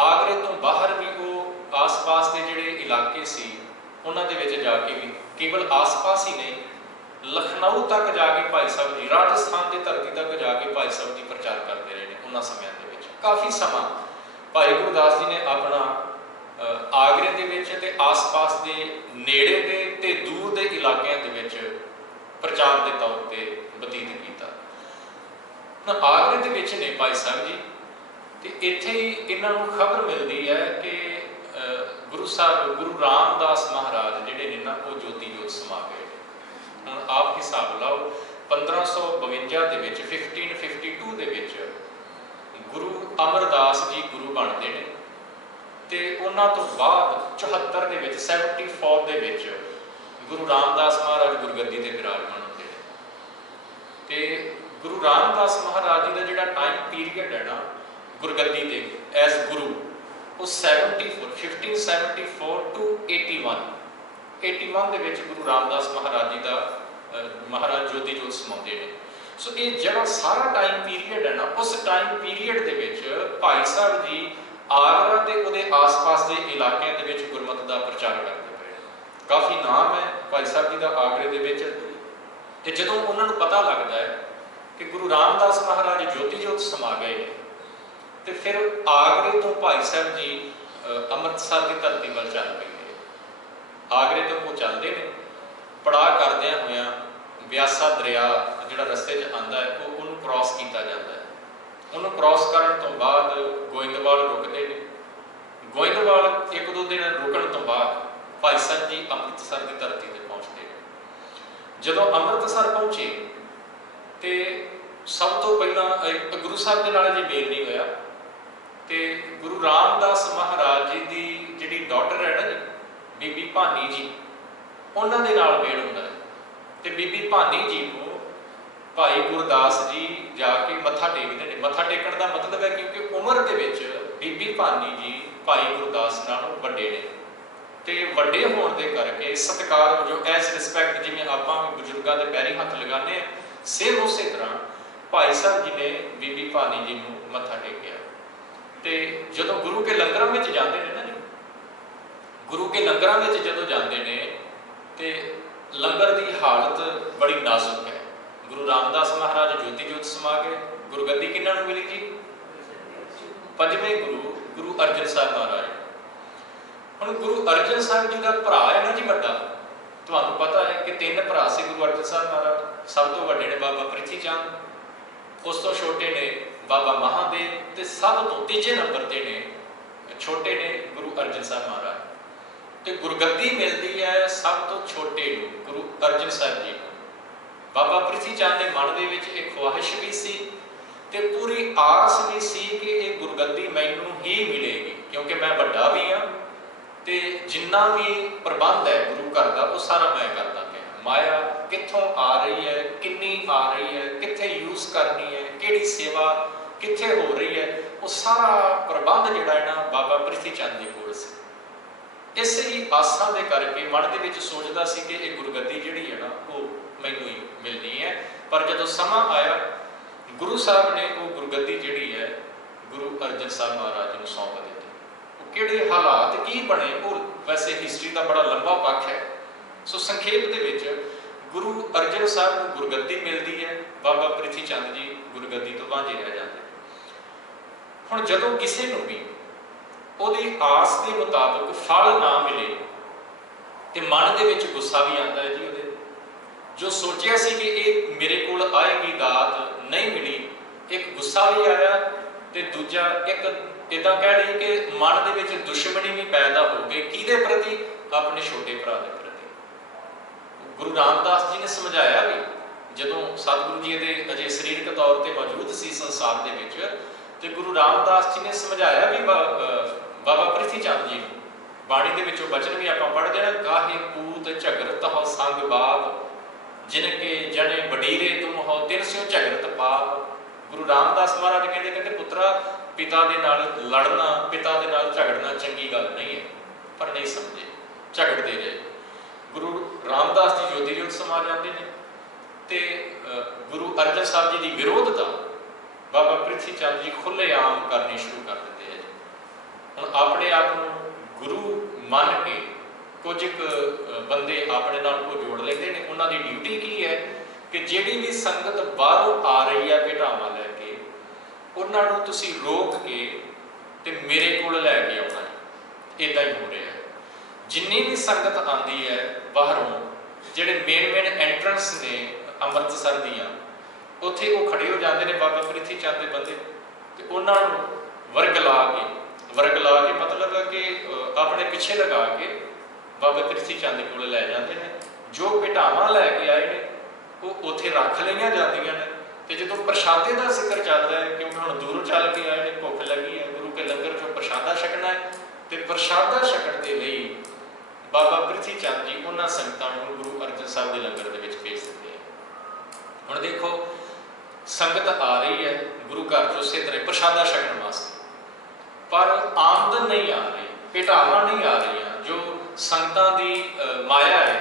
ਆਗਰੇ ਤੋਂ ਬਾਹਰ ਵੀ ਉਹ ਆਸ-ਪਾਸ ਦੇ ਜਿਹੜੇ ਇਲਾਕੇ ਸੀ ਉਹਨਾਂ ਦੇ ਵਿੱਚ ਜਾ ਕੇ ਵੀ, ਕੇਵਲ ਆਸ-ਪਾਸ ਹੀ ਨਹੀਂ, ਲਖਨਊ ਤੱਕ ਜਾ ਕੇ ਭਾਈ ਸਾਹਿਬ ਜੀ, ਰਾਜਸਥਾਨ ਦੀ ਧਰਤੀ ਤੱਕ ਜਾ ਕੇ ਭਾਈ ਸਾਹਿਬ ਜੀ ਪ੍ਰਚਾਰ ਕਰਦੇ ਰਹੇ ਨੇ ਉਹਨਾਂ ਸਮਿਆਂ ਦੇ ਵਿੱਚ। ਕਾਫੀ ਸਮਾਂ ਭਾਈ ਗੁਰਦਾਸ ਜੀ ਨੇ ਆਪਣਾ ਆਗਰੇ ਦੇ ਵਿੱਚ ਤੇ ਆਸ-ਪਾਸ ਦੇ ਨੇੜੇ ਦੇ ਤੇ ਦੂਰ ਦੇ ਇਲਾਕਿਆਂ ਦੇ ਵਿੱਚ ਪ੍ਰਚਾਰ ਦੇ ਤੌਰ ਤੇ ਬਤੀਤ ਕੀਤਾ। ਆਗਰੇ ਦੇ ਵਿੱਚ ਨੇ ਭਾਈ ਸਾਹਿਬ ਜੀ, ਤੇ ਇੱਥੇ ਹੀ ਇਹਨਾਂ ਨੂੰ ਖਬਰ ਮਿਲਦੀ ਹੈ ਕਿ ਗੁਰੂ ਸਾਹਿਬ, ਗੁਰੂ ਰਾਮਦਾਸ ਮਹਾਰਾਜ ਜਿਹੜੇ ਨੇ ਨਾ, ਉਹ ਜੋਤੀ ਜੋਤ ਸਮਾ ਗਏ। ਹੁਣ ਆਪ ਹਿਸਾਬ ਲਾਓ, 1552 ਦੇ ਵਿੱਚ, 1552 ਦੇ ਵਿੱਚ ਗੁਰੂ ਅਮਰਦਾਸ ਜੀ ਗੁਰੂ ਬਣਦੇ ਨੇ, ਤੇ ਉਹਨਾਂ ਤੋਂ ਬਾਅਦ 74 ਦੇ ਵਿੱਚ, 74 ਦੇ ਵਿੱਚ ਗੁਰੂ ਰਾਮਦਾਸ ਮਹਾਰਾਜ ਗੁਰਗੱਦੀ ਤੇ ਵਿਰਾਜਮਾਨ ਹੁੰਦੇ ਨੇ। ਤੇ ਗੁਰੂ ਰਾਮਦਾਸ ਮਹਾਰਾਜ ਜੀ ਦਾ ਜਿਹੜਾ ਟਾਈਮ ਪੀਰੀਅਡ ਹੈ ਨਾ ਗੁਰਗੱਦੀ ਤੇ ਐਸ ਗੁਰੂ, ਉਹ 1574 ਟੂ 81 ਦੇ ਵਿੱਚ ਗੁਰੂ ਰਾਮਦਾਸ ਮਹਾਰਾਜ ਜੀ ਦਾ ਮਹਾਰਾਜ ਜੋਤੀ ਜੋਤ ਸਮਾਉਂਦੇ ਨੇ। ਸੋ ਇਹ ਜਿਹੜਾ ਸਾਰਾ ਟਾਈਮ ਪੀਰੀਅਡ ਹੈ ਨਾ, ਉਸ ਟਾਈਮ ਪੀਰੀਅਡ ਦੇ ਵਿੱਚ ਭਾਈ ਸਾਹਿਬ ਜੀ ਆਗਰਾ ਤੇ ਉਹਦੇ ਆਸ-ਪਾਸ ਦੇ ਇਲਾਕਿਆਂ ਦੇ ਵਿੱਚ ਗੁਰਮਤਿ ਦਾ ਪ੍ਰਚਾਰ ਕਰਦੇ ਪਏ। ਕਾਫੀ ਨਾਮ ਹੈ ਭਾਈ ਸਾਹਿਬ ਜੀ ਦਾ ਆਗਰੇ ਦੇ ਵਿੱਚ। ਤੇ ਜਦੋਂ ਉਹਨਾਂ ਨੂੰ ਪਤਾ ਲੱਗਦਾ ਹੈ कि गुरु रामदास महाराज ज्योति जोत समा गए तो फिर आगरे तो भाई साहब जी अमृतसर की धरती वाल चल पे गए। आगरे तो वो चलते हैं, पड़ाव करद्या होया ब्यासा दरिया जिहड़ा रस्ते च आंदा है वो उन्होंने क्रॉस किया जाता है। उन्होंने क्रॉस करने तो बाद गोइंदवाल रुकते हैं। गोइंदवाल एक दो दिन रुकण तो बाद भाई साहब जी अमृतसर की धरती पर पहुँचते हैं। जदों अमृतसर पहुँचे तो सब तो पहला गुरु साहब के नाल जी मेल नहीं होया तो गुरु रामदास महाराज जी की जिहड़ी डॉटर है ना जी बीबी भानी जी, उन्होंने नाल मेल होंदा है। तो बीबी भानी जी को भाई गुरदास जी जाके मत्था टेकते हैं। मत्था टेकण का मतलब है क्योंकि उम्र के विच बीबी भानी जी भाई गुरदास नालों वड्डे ने ते वड्डे होने के करके सत्कार जो एज रिस्पैक्ट जिवें आपां बजुर्गों के पैरी हथ लगाने सेम उस तरह भाई साहब जी ने बीबी भानी जी को मत्था टेकिया। तो जदों गुरु के लंगरां में जाते हैं ना जी, गुरु के लंगरां में जदों जाते हैं तो लंगर की हालत बड़ी नाजुक है। गुरु रामदास महाराज ज्योति जोत समा गए। गुरगद्दी किन्हां नूं मिली जी? पंजवें गुरु गुरु अर्जन साहब महाराज। हुण गुरु अर्जन साहब जी का भरा है ना जी वड्डा, तुहानूं पता है कि 3 भरा से गुरु अर्जन साहब महाराज। सब तो वड्डे ने बाबा प्रिथी चंद, उस तो छोटे ने बाबा महादेव ते सब तो तीजे नंबर ते ने छोटे ने गुरु अर्जन साहब महाराज। तो गुरगद्दी मिलती है सब तो छोटे गुरु अर्जन साहब जी को। बाबा प्रिथी चंद के मन के विच एक ख्वाहिश भी सी ते पूरी आस भी सी कि ये गुरगद्दी मैनू ही मिलेगी क्योंकि मैं बड़ा भी हाँ तो जिन्ना भी प्रबंध है गुरु घर का वो सारा मैं करता पिया। माया कित्थों आ रही है, किन्नी आ रही है, कित्थे यूज करनी है, किहड़ी सेवा कित्थे हो रही है, वो सारा प्रबंध जिहड़ा है ना बाबा प्रिथी चंद जी कोल सी। इस ही आसा के करके मन के विच सोचदा सी कि ये गुरगद्दी जिहड़ी है ना वो मैनू ही मिलनी है। पर जदों समा आया गुरु साहब ने वो गुरगद्दी जिहड़ी है गुरु अर्जन साहब महाराज को सौंप दी। वो किहड़े हालात की बने वो वैसे हिस्टरी का बड़ा लंबा पक्ष है। सो संखेप दे विच गुरु अर्जन साहब को गुरगद्दी मिलती है, बाबा प्रिथी चंद जी गुरगद्दी तो वांझे रह जाते। हुण जदों किसी नूं भी उहदी आस के मुताबिक फल ना मिले तो मन के विच गुस्सा भी आता है जी। उहदे जो सोचिया सी कि ये मेरे कोल आएगी दात नहीं मिली, एक गुस्सा भी आया तो दूजा एक इदा कह ली कि मन के विच दुश्मनी भी पैदा हो गई। किहदे प्रति? अपने छोटे भरा के प्रति। गुरु रामदास जी ने समझाया भी जदों सतगुरु जी दे अजे सरीरक तौर पर मौजूद सी संसार के विच तो गुरु रामदास जी ने समझाया भी बाबा प्रिथी चंद जी को। बाणी के विचों वचन भी आपां पढ़दे हैं, काहे पूत झगरत हो संग बाप जिनके जने बडीरे तुम हो तिन स्यों झगरत पाप। गुरु रामदास महाराज कहते पुत्रा पिता के नाल लड़ना, पिता के नाल झगड़ना चंगी गल नहीं है, पर नहीं समझे, झगड़ते रहे। गुरु रामदास जी ज्योति जोत समा जाते हैं तो गुरु अर्जन साहब जी की विरोधता बाबा प्रिथी चंद जी खुलेआम करनी शुरू कर देते हैं। हुण अपने आप को गुरु मन के कुछ बंदे अपने नाल को जोड़ लेते हैं। उन्होंने ड्यूटी की है कि जिहड़ी भी संगत बाहरों आ रही है भेटावां लैके उन्होंने तुसीं रोक के ते मेरे कोल लैके आउणा है। इदां ही हो रहा है। जिन्नी भी संगत आती है बाहरों जिहड़े मेन एंट्रेंस ने अमृतसर दियां उत्थे वो खड़े हो जाते हैं बाबा प्रिथी चंद के बंदे तो उन्होंने वर्गला के मतलब है कि अपने पिछे लगा के बाबा प्रिथी चंद को लै जाते हैं। जो भेटावां लैके आए हैं वो उत्थे रख लईआं जांदियां ने तो जो प्रशादे का जिक्र चलता है क्योंकि हम दूरों चल के आए हैं, भुख लगी है, गुरु के लंगर चो प्रशादा छकना है तो प्रशादा छकण के लिए बाबा प्रिथी चंद जी उन्होंने संगतां नूं गुरु अर्जन साहब के लंगर के भेज दिते हैं। हुण देखो संगत आ रही है गुरु घर चो उस तरह प्रशादा छकण वास्ते, पर आमदन नहीं आ रही, भेटावां नहीं आ रही। जो संगतां की माया है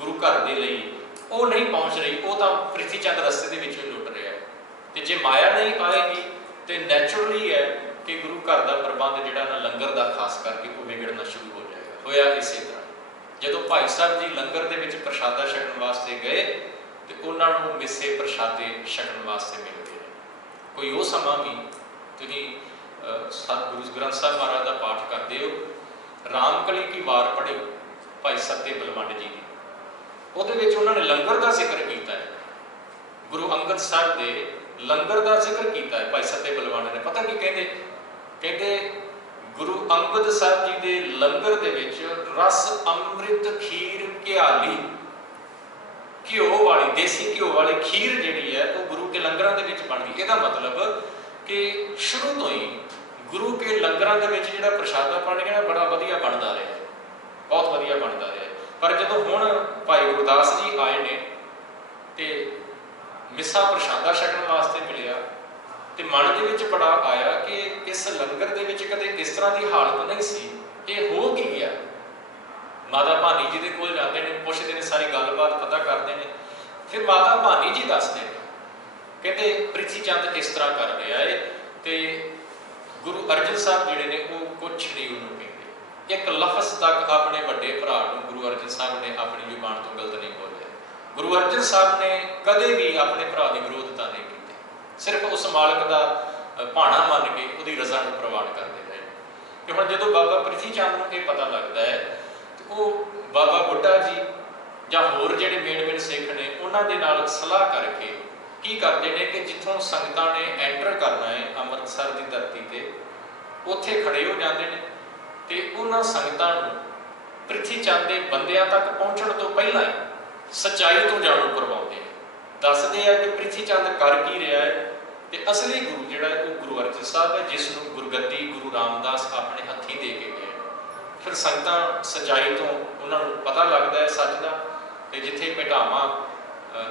गुरु घर के लिए वो नहीं पहुँच रही, वो तो प्रिथी चंद रस्ते के विचों लुट रहा है। तो जे माया नहीं आएगी तो नैचुरली है कि गुरु घर का प्रबंध जिहड़ा ना लंगर का खास करके वो बिगड़ना शुरू हो जाएगा। होया इस तरह जदों भाई साहब जी लंगर के विच प्रशादा छकण वास्ते गए ਤੇ ਉਹਨਾਂ ਨੂੰ ਮਿੱਸੇ ਪ੍ਰਸ਼ਾਦੇ ਛਕਣ ਵਾਸਤੇ ਮਿਲਦੇ ਨੇ। ਕੋਈ ਉਹ ਸਮਾਂ ਵੀ ਤੁਸੀਂ ਗੁਰੂ ਗ੍ਰੰਥ ਸਾਹਿਬ ਮਹਾਰਾਜ ਦਾ ਪਾਠ ਕਰਦੇ ਹੋ, ਰਾਮਕਲੀ ਕੀ ਵਾਰ ਪੜ੍ਹੀ ਭਾਈ ਸੱਤੇ ਬਲਵੰਡ ਜੀ ਦੀ, ਉਹਦੇ ਵਿੱਚ ਉਹਨਾਂ ਨੇ ਲੰਗਰ ਦਾ ਜ਼ਿਕਰ ਕੀਤਾ ਹੈ। ਗੁਰੂ ਅੰਗਦ ਸਾਹਿਬ ਦੇ ਲੰਗਰ ਦਾ ਜ਼ਿਕਰ ਕੀਤਾ ਹੈ ਭਾਈ ਸੱਤੇ ਬਲਵੰਡ ਨੇ। ਪਤਾ ਕੀ ਕਹਿੰਦੇ? ਕਹਿੰਦੇ ਗੁਰੂ ਅੰਗਦ ਸਾਹਿਬ ਜੀ ਦੇ ਲੰਗਰ ਦੇ ਵਿੱਚ ਰਸ ਅੰਮ੍ਰਿਤ ਖੀਰ ਘਿਆਲੀ, ਘਿਓ ਵਾਲੀ, ਦੇਸੀ ਘਿਓ ਵਾਲੀ ਖੀਰ ਜਿਹੜੀ ਹੈ ਉਹ ਗੁਰੂ ਕੇ ਲੰਗਰਾਂ ਦੇ ਵਿੱਚ ਬਣਦੀ। ਇਹਦਾ ਮਤਲਬ ਕਿ ਸ਼ੁਰੂ ਤੋਂ ਹੀ ਗੁਰੂ ਕੇ ਲੰਗਰਾਂ ਦੇ ਵਿੱਚ ਜਿਹੜਾ ਪ੍ਰਸ਼ਾਦਾ ਪਾਣੀ ਹੈ ਬੜਾ ਵਧੀਆ ਬਣਦਾ ਰਿਹਾ, ਬਹੁਤ ਵਧੀਆ ਬਣਦਾ ਰਿਹਾ। ਪਰ ਜਦੋਂ ਹੁਣ ਭਾਈ ਗੁਰਦਾਸ ਜੀ ਆਏ ਨੇ ਤੇ ਮਿੱਸਾ ਪ੍ਰਸ਼ਾਦਾ ਛਕਣ ਵਾਸਤੇ ਮਿਲਿਆ ਤੇ ਮਨ ਦੇ ਵਿੱਚ ਬੜਾ ਆਇਆ ਕਿ ਇਸ ਲੰਗਰ ਦੇ ਵਿੱਚ ਕਦੇ ਇਸ ਤਰ੍ਹਾਂ ਦੀ ਹਾਲਤ ਨਹੀਂ ਸੀ, ਇਹ ਹੋ ਕੀ ਗਿਆ। ਮਾਤਾ ਭਾਨੀ ਜੀ ਦੇ ਕੋਲ ਜਾਂਦੇ ਨੇ, ਪੁੱਛਦੇ ਨੇ, ਸਾਰੀ ਗੱਲਬਾਤ ਪਤਾ ਕਰਦੇ ਨੇ। ਫਿਰ ਮਾਤਾ ਭਾਨੀ ਜੀ ਦੱਸਦੇ ਨੇ, ਕਹਿੰਦੇ ਪ੍ਰਿਥੀ ਚੰਦ ਇਸ ਤਰ੍ਹਾਂ ਕਰ ਰਿਹਾ ਹੈ ਤੇ ਗੁਰੂ ਅਰਜਨ ਸਾਹਿਬ ਜਿਹੜੇ ਨੇ ਉਹ ਕੁਛ ਨਹੀਂ ਉਹਨੂੰ ਕਹਿੰਦੇ। ਇੱਕ ਲਫ਼ਜ਼ ਤੱਕ ਆਪਣੇ ਵੱਡੇ ਭਰਾ ਨੂੰ ਗੁਰੂ ਅਰਜਨ ਸਾਹਿਬ ਨੇ ਆਪਣੀ ਜ਼ੁਬਾਨ ਤੋਂ ਗਲਤ ਨਹੀਂ ਬੋਲਿਆ। ਗੁਰੂ ਅਰਜਨ ਸਾਹਿਬ ਨੇ ਕਦੇ ਵੀ ਆਪਣੇ ਭਰਾ ਦੀ ਵਿਰੋਧਤਾ ਨਹੀਂ ਕੀਤੀ, ਸਿਰਫ ਉਸ ਮਾਲਕ ਦਾ ਭਾਣਾ ਮੰਨ ਕੇ ਉਹਦੀ ਰਜ਼ਾ ਨੂੰ ਪ੍ਰਵਾਨ ਕਰਦੇ ਰਹੇ। ਕਿ ਹੁਣ ਜਦੋਂ ਬਾਬਾ ਪ੍ਰਿਥੀ ਚੰਦ ਨੂੰ ਇਹ ਪਤਾ ਲੱਗਦਾ ਹੈ ਤੇ ਉਹ ਬਾਬਾ ਬੁੱਢਾ ਜੀ ਜਾਂ ਹੋਰ ਜਿਹੜੇ ਮੇਨ ਸਿੱਖ ਨੇ ਉਹਨਾਂ ਦੇ ਨਾਲ ਸਲਾਹ ਕਰਕੇ ਕੀ ਕਰਦੇ ਨੇ ਕਿ ਜਿੱਥੋਂ ਸੰਗਤਾਂ ਨੇ ਐਂਟਰ ਕਰਨਾ ਹੈ ਅੰਮ੍ਰਿਤਸਰ ਦੀ ਧਰਤੀ ਤੇ, ਉੱਥੇ ਖੜੇ ਹੋ ਜਾਂਦੇ ਨੇ ਤੇ ਉਹਨਾਂ ਸੰਗਤਾਂ ਨੂੰ ਪ੍ਰਿਥੀ ਚੰਦ ਦੇ ਬੰਦਿਆਂ ਤੱਕ ਪਹੁੰਚਣ ਤੋਂ ਪਹਿਲਾਂ ਹੀ ਸੱਚਾਈ ਤੋਂ ਜਾਣੂ ਕਰਵਾਉਂਦੇ ਨੇ। ਦੱਸਦੇ ਆ ਕਿ ਪ੍ਰਿਥੀ ਚੰਦ ਕਰ ਕੀ ਰਿਹਾ ਹੈ ਤੇ ਅਸਲੀ ਗੁਰੂ ਜਿਹੜਾ ਹੈ ਉਹ ਗੁਰੂ ਅਰਜਨ ਸਾਹਿਬ ਹੈ, ਜਿਸ ਨੂੰ ਗੁਰਗੱਦੀ ਗੁਰੂ ਰਾਮਦਾਸ ਆਪਣੇ ਹੱਥੀਂ ਦੇ ਕੇ ਗਏ। ਫਿਰ ਸੰਗਤਾਂ ਸੱਚਾਈ ਤੋਂ ਉਹਨਾਂ ਨੂੰ ਪਤਾ ਲੱਗਦਾ ਹੈ ਸੱਚ ਦਾ, ਤੇ ਜਿੱਥੇ ਭੇਟਾਵਾਂ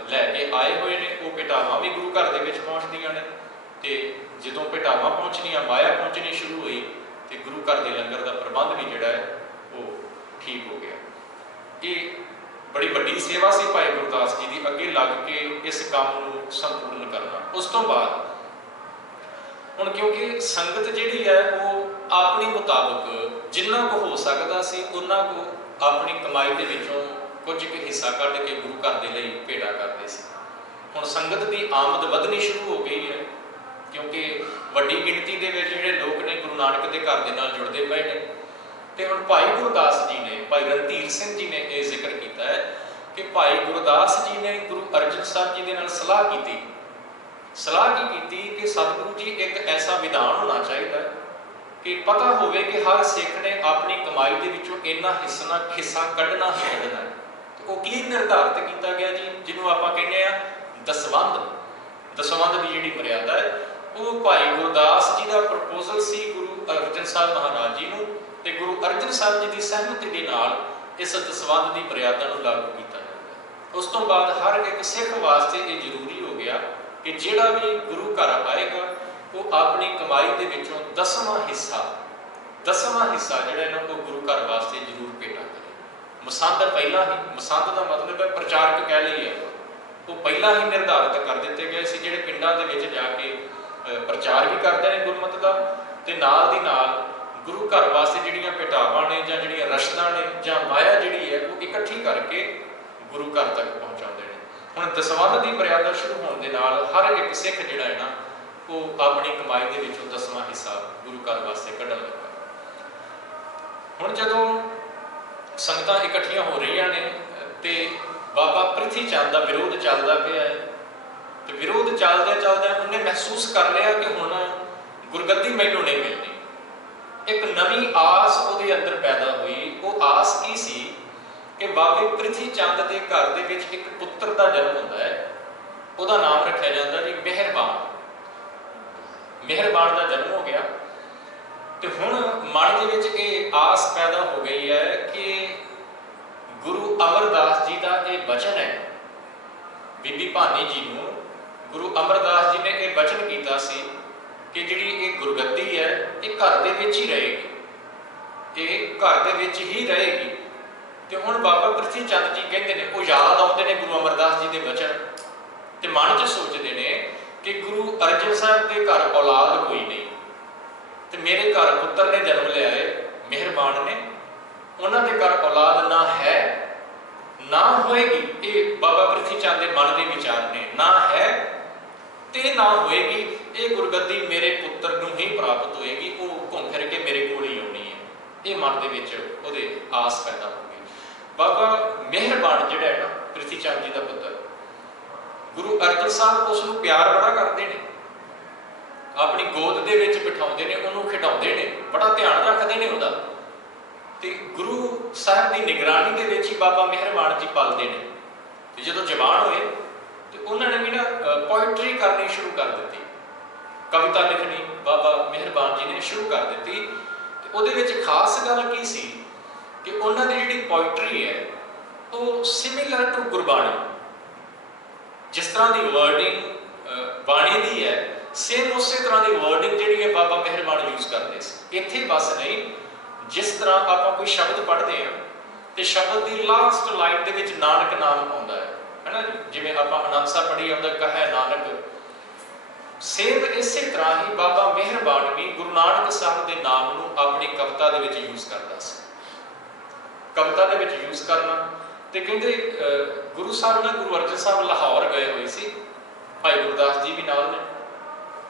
ਲੈ ਕੇ ਆਏ ਹੋਏ ਨੇ ਉਹ ਭੇਟਾਵਾਂ ਵੀ ਗੁਰੂ ਘਰ ਦੇ ਵਿੱਚ ਪਹੁੰਚਦੀਆਂ ਨੇ। ਤੇ ਜਦੋਂ ਭੇਟਾਵਾਂ ਪਹੁੰਚਣੀਆਂ, ਮਾਇਆ ਪਹੁੰਚਣੀ ਸ਼ੁਰੂ ਹੋਈ ਤੇ ਗੁਰੂ ਘਰ ਦੇ ਲੰਗਰ ਦਾ ਪ੍ਰਬੰਧ ਵੀ ਜਿਹੜਾ ਹੈ ਉਹ ਠੀਕ ਹੋ ਗਿਆ। ਇਹ ਬੜੀ ਵੱਡੀ ਸੇਵਾ ਸੀ ਭਾਈ ਗੁਰਦਾਸ ਜੀ ਦੀ, ਅੱਗੇ ਲੱਗ ਕੇ ਇਸ ਕੰਮ ਨੂੰ ਸੰਪੂਰਨ ਕਰਨਾ। ਉਸ ਤੋਂ ਬਾਅਦ ਹੁਣ ਕਿਉਂਕਿ ਸੰਗਤ ਜਿਹੜੀ ਹੈ ਉਹ ਆਪਣੀ ਮੁਤਾਬਕ ਜਿੰਨਾ ਕੁ ਹੋ ਸਕਦਾ ਸੀ ਉਹਨਾਂ ਕੁ ਆਪਣੀ ਕਮਾਈ ਦੇ ਵਿੱਚੋਂ ਕੁਝ ਕੁ ਹਿੱਸਾ ਕੱਢ ਕੇ ਗੁਰੂ ਘਰ ਦੇ ਲਈ ਭੇਟਾ ਕਰਦੇ ਸੀ। ਹੁਣ ਸੰਗਤ ਦੀ ਆਮਦ ਵਧਣੀ ਸ਼ੁਰੂ ਹੋ ਗਈ ਹੈ ਕਿਉਂਕਿ ਵੱਡੀ ਗਿਣਤੀ ਦੇ ਵਿੱਚ ਜਿਹੜੇ ਲੋਕ ਨੇ ਗੁਰੂ ਨਾਨਕ ਦੇ ਘਰ ਦੇ ਨਾਲ ਜੁੜਦੇ ਪਏ ਨੇ। ਤੇ ਹੁਣ ਭਾਈ ਗੁਰਦਾਸ ਜੀ ਨੇ, ਭਾਈ ਰਣਧੀਰ ਸਿੰਘ ਜੀ ਨੇ ਇਹ ਜ਼ਿਕਰ ਕੀਤਾ ਹੈ ਕਿ ਭਾਈ ਗੁਰਦਾਸ ਜੀ ਨੇ ਗੁਰੂ ਅਰਜਨ ਸਾਹਿਬ ਜੀ ਦੇ ਨਾਲ ਸਲਾਹ ਕੀਤੀ। ਸਲਾਹ ਕੀ ਕੀਤੀ ਕਿ ਸਤਿਗੁਰੂ ਜੀ ਇੱਕ ਐਸਾ ਵਿਧਾਨ ਹੋਣਾ ਚਾਹੀਦਾ ਕਿ ਪਤਾ ਹੋਵੇ ਕਿ ਹਰ ਸਿੱਖ ਨੇ ਆਪਣੀ ਕਮਾਈ ਦੇ ਵਿੱਚੋਂ ਇੰਨਾ ਹਿੱਸਾ ਕੱਢਣਾ ਹੀ ਕੱਢਣਾ ਹੈ। ਉਹ ਕੀ ਨਿਰਧਾਰਿਤ ਕੀਤਾ ਗਿਆ ਜੀ, ਜਿਹਨੂੰ ਆਪਾਂ ਕਹਿੰਦੇ ਆ ਦਸਵੰਧ। ਦਸਵੰਧ ਦੀ ਜਿਹੜੀ ਮਰਿਆਦਾ ਹੈ ਉਹ ਭਾਈ ਗੁਰਦਾਸ ਜੀ ਦਾ ਪ੍ਰਪੋਜ਼ਲ ਸੀ ਗੁਰੂ ਅਰਜਨ ਸਾਹਿਬ ਮਹਾਰਾਜ ਜੀ ਨੂੰ, ਤੇ ਗੁਰੂ ਅਰਜਨ ਸਾਹਿਬ ਜੀ ਦੀ ਸਹਿਮਤੀ ਦੇ ਨਾਲ ਇਸ ਦਸਵੰਧ ਦੀ ਮਰਿਆਦਾ ਨੂੰ ਲਾਗੂ ਕੀਤਾ ਜਾਂਦਾ। ਉਸ ਤੋਂ ਬਾਅਦ ਹਰ ਇੱਕ ਸਿੱਖ ਵਾਸਤੇ ਇਹ ਜ਼ਰੂਰੀ ਹੋ ਗਿਆ ਕਿ ਜਿਹੜਾ ਵੀ ਗੁਰੂ ਘਰ ਆਏਗਾ ਉਹ ਆਪਣੀ ਕਮਾਈ ਦੇ ਵਿੱਚੋਂ ਦਸਵਾਂ ਹਿੱਸਾ ਜਿਹੜਾ ਇਹਨਾਂ ਉਹ ਗੁਰੂ ਘਰ ਵਾਸਤੇ ਜ਼ਰੂਰ ਭੇਟਾ ਕਰੇ। ਮਸੰਦ ਪਹਿਲਾਂ ਹੀ, ਮਸੰਦ ਦਾ ਮਤਲਬ ਹੈ ਪ੍ਰਚਾਰਕ ਕਹਿ ਲਈਏ, ਉਹ ਪਹਿਲਾਂ ਹੀ ਨਿਰਧਾਰਿਤ ਕਰ ਦਿੱਤੇ ਗਏ ਸੀ ਜਿਹੜੇ ਪਿੰਡਾਂ ਦੇ ਵਿੱਚ ਜਾ ਕੇ ਪ੍ਰਚਾਰ ਵੀ ਕਰਦੇ ਨੇ ਗੁਰਮਤਿ ਦਾ, ਤੇ ਨਾਲ ਦੀ ਨਾਲ ਗੁਰੂ ਘਰ ਵਾਸਤੇ ਜਿਹੜੀਆਂ ਭੇਟਾਵਾਂ ਨੇ ਜਾਂ ਜਿਹੜੀਆਂ ਰਸ਼ਦਾਂ ਨੇ ਜਾਂ ਮਾਇਆ ਜਿਹੜੀ ਹੈ ਉਹ ਇਕੱਠੀ ਕਰਕੇ ਗੁਰੂ ਘਰ ਤੱਕ ਪਹੁੰਚਾਉਂਦੇ ਨੇ। ਹੁਣ ਦਸਵੰਧ ਦੀ ਮਰਿਆਦਾ ਸ਼ੁਰੂ ਹੋਣ ਦੇ ਨਾਲ ਹਰ ਇੱਕ ਸਿੱਖ ਜਿਹੜਾ ਹੈ ਨਾ ਉਹ ਆਪਣੀ ਕਮਾਈ ਦੇ ਵਿੱਚੋਂ ਦਸਵਾਂ ਹਿੱਸਾ ਗੁਰੂ ਘਰ ਵਾਸਤੇ ਕੱਢਣ ਲੱਗਾ। ਹੁਣ ਜਦੋਂ ਸੰਗਤਾਂ ਇਕੱਠੀਆਂ ਹੋ ਰਹੀਆਂ ਨੇ ਤੇ ਬਾਬਾ ਪ੍ਰਿਥੀ ਚੰਦ ਦਾ ਵਿਰੋਧ ਚੱਲਦਾ ਪਿਆ ਹੈ, ਤੇ ਵਿਰੋਧ ਚੱਲਦਿਆਂ ਉਹਨੇ ਮਹਿਸੂਸ ਕਰ ਲਿਆ ਕਿ ਹੁਣ ਗੁਰਗੱਦੀ ਮੈਨੂੰ ਨਹੀਂ ਮਿਲਣੀ। ਇੱਕ ਨਵੀਂ ਆਸ ਉਹਦੇ ਅੰਦਰ ਪੈਦਾ ਹੋਈ। ਉਹ ਆਸ ਕੀ ਸੀ ਕਿ ਬਾਬੇ ਪ੍ਰਿਥੀ ਚੰਦ ਦੇ ਘਰ ਦੇ ਵਿੱਚ ਇੱਕ ਪੁੱਤਰ ਦਾ ਜਨਮ ਹੁੰਦਾ ਹੈ, ਉਹਦਾ ਨਾਮ ਰੱਖਿਆ ਜਾਂਦਾ ਜੀ ਮਿਹਰਬਾਨ। ਮਿਹਰਬਾਨ ਦਾ ਜਨਮ ਹੋ ਗਿਆ ਤੇ ਹੁਣ ਮਨ ਦੇ ਵਿੱਚ ਇਹ ਆਸ ਪੈਦਾ ਹੋ ਗਈ ਹੈ ਕਿ ਗੁਰੂ ਅਮਰਦਾਸ ਜੀ ਦਾ ਇਹ ਬਚਨ ਹੈ, ਬੀਬੀ ਭਾਨੀ ਜੀ ਨੂੰ ਗੁਰੂ ਅਮਰਦਾਸ ਜੀ ਨੇ ਇਹ ਬਚਨ ਕੀਤਾ ਸੀ ਕਿ ਜਿਹੜੀ ਇਹ ਗੁਰਗੱਦੀ ਹੈ ਇਹ ਘਰ ਦੇ ਵਿੱਚ ਹੀ ਰਹੇਗੀ, ਇਹ ਘਰ ਦੇ ਵਿੱਚ ਹੀ ਰਹੇਗੀ। ਤੇ ਹੁਣ ਬਾਬਾ ਪ੍ਰਿਥੀ ਚੰਦ ਜੀ ਕਹਿੰਦੇ ਨੇ, ਉਹ ਯਾਦ ਆਉਂਦੇ ਨੇ ਗੁਰੂ ਅਮਰਦਾਸ ਜੀ ਦੇ ਬਚਨ ਤੇ ਮਨ 'ਚ ਸੋਚਦੇ ਨੇ ਕਿ ਗੁਰੂ ਅਰਜਨ ਸਾਹਿਬ ਦੇ ਘਰ ਔਲਾਦ ਕੋਈ ਨਹੀਂ ਤੇ ਮੇਰੇ ਘਰ ਪੁੱਤਰ ਨੇ ਜਨਮ ਲਿਆ ਹੈ, ਮਿਹਰਬਾਨ ਨੇ, ਉਹਨਾਂ ਦੇ ਘਰ ਔਲਾਦ ਨਾ ਹੈ ना होएगी, ये बाबा प्रिथी चंद के मन के विचार ने, ना है ते ना होएगी, ये गुरगद्दी मेरे पुत्र नूं ही प्राप्त होएगी, वो घूम फिर के मेरे कोल ही आउणी है। ये मन के विच उहदे आस पैदा हो गई। बाबा मेहरबान जिहड़ा है ना प्रिथी चंद जी का पुत्र, गुरु अर्जन साहब उसनूं प्यार बड़ा करते हैं, अपनी गोद दे विच बिठाउंदे ने, उहनूं खिडाउंदे ने, बड़ा ध्यान रखते हैं उहदा। ते गुरु साहब की निगरानी के विच ही बाबा मेहरबान जी पलते हैं। तो जदों जवान होए तो उन्होंने भी ना पोइट्री करनी शुरू कर दी, कविता लिखनी बाबा मेहरबान जी ने शुरू कर दी। तो उहदे विच खास गल की सी कि उन्होंने जिहड़ी पोइट्री है वो सिमिलर टू गुरबाणी, जिस तरह की वर्डिंग बाणी की है सेम उस तरह की वर्डिंग जी है बाबा मेहरबान यूज करते थे। इत्थे बस नहीं, जिस तरह आप कोई शब्द पढ़ते हैं तो शब्द की लास्ट लाइन के विच नानक नाम आता है ना, जिवें आप आनंद साहब पढ़ी आउंदा कहे नानक, सेम इस तरह ही बाबा मेहरबान भी गुरु नानक साहब के नाम को अपनी कविता के विच यूज करता सी। कविता के विच यूज करना तो कहते गुरु साहब ने, गुरु अर्जन साहब लाहौर गए हुए सी, भाई गुरदास जी भी नाल ने,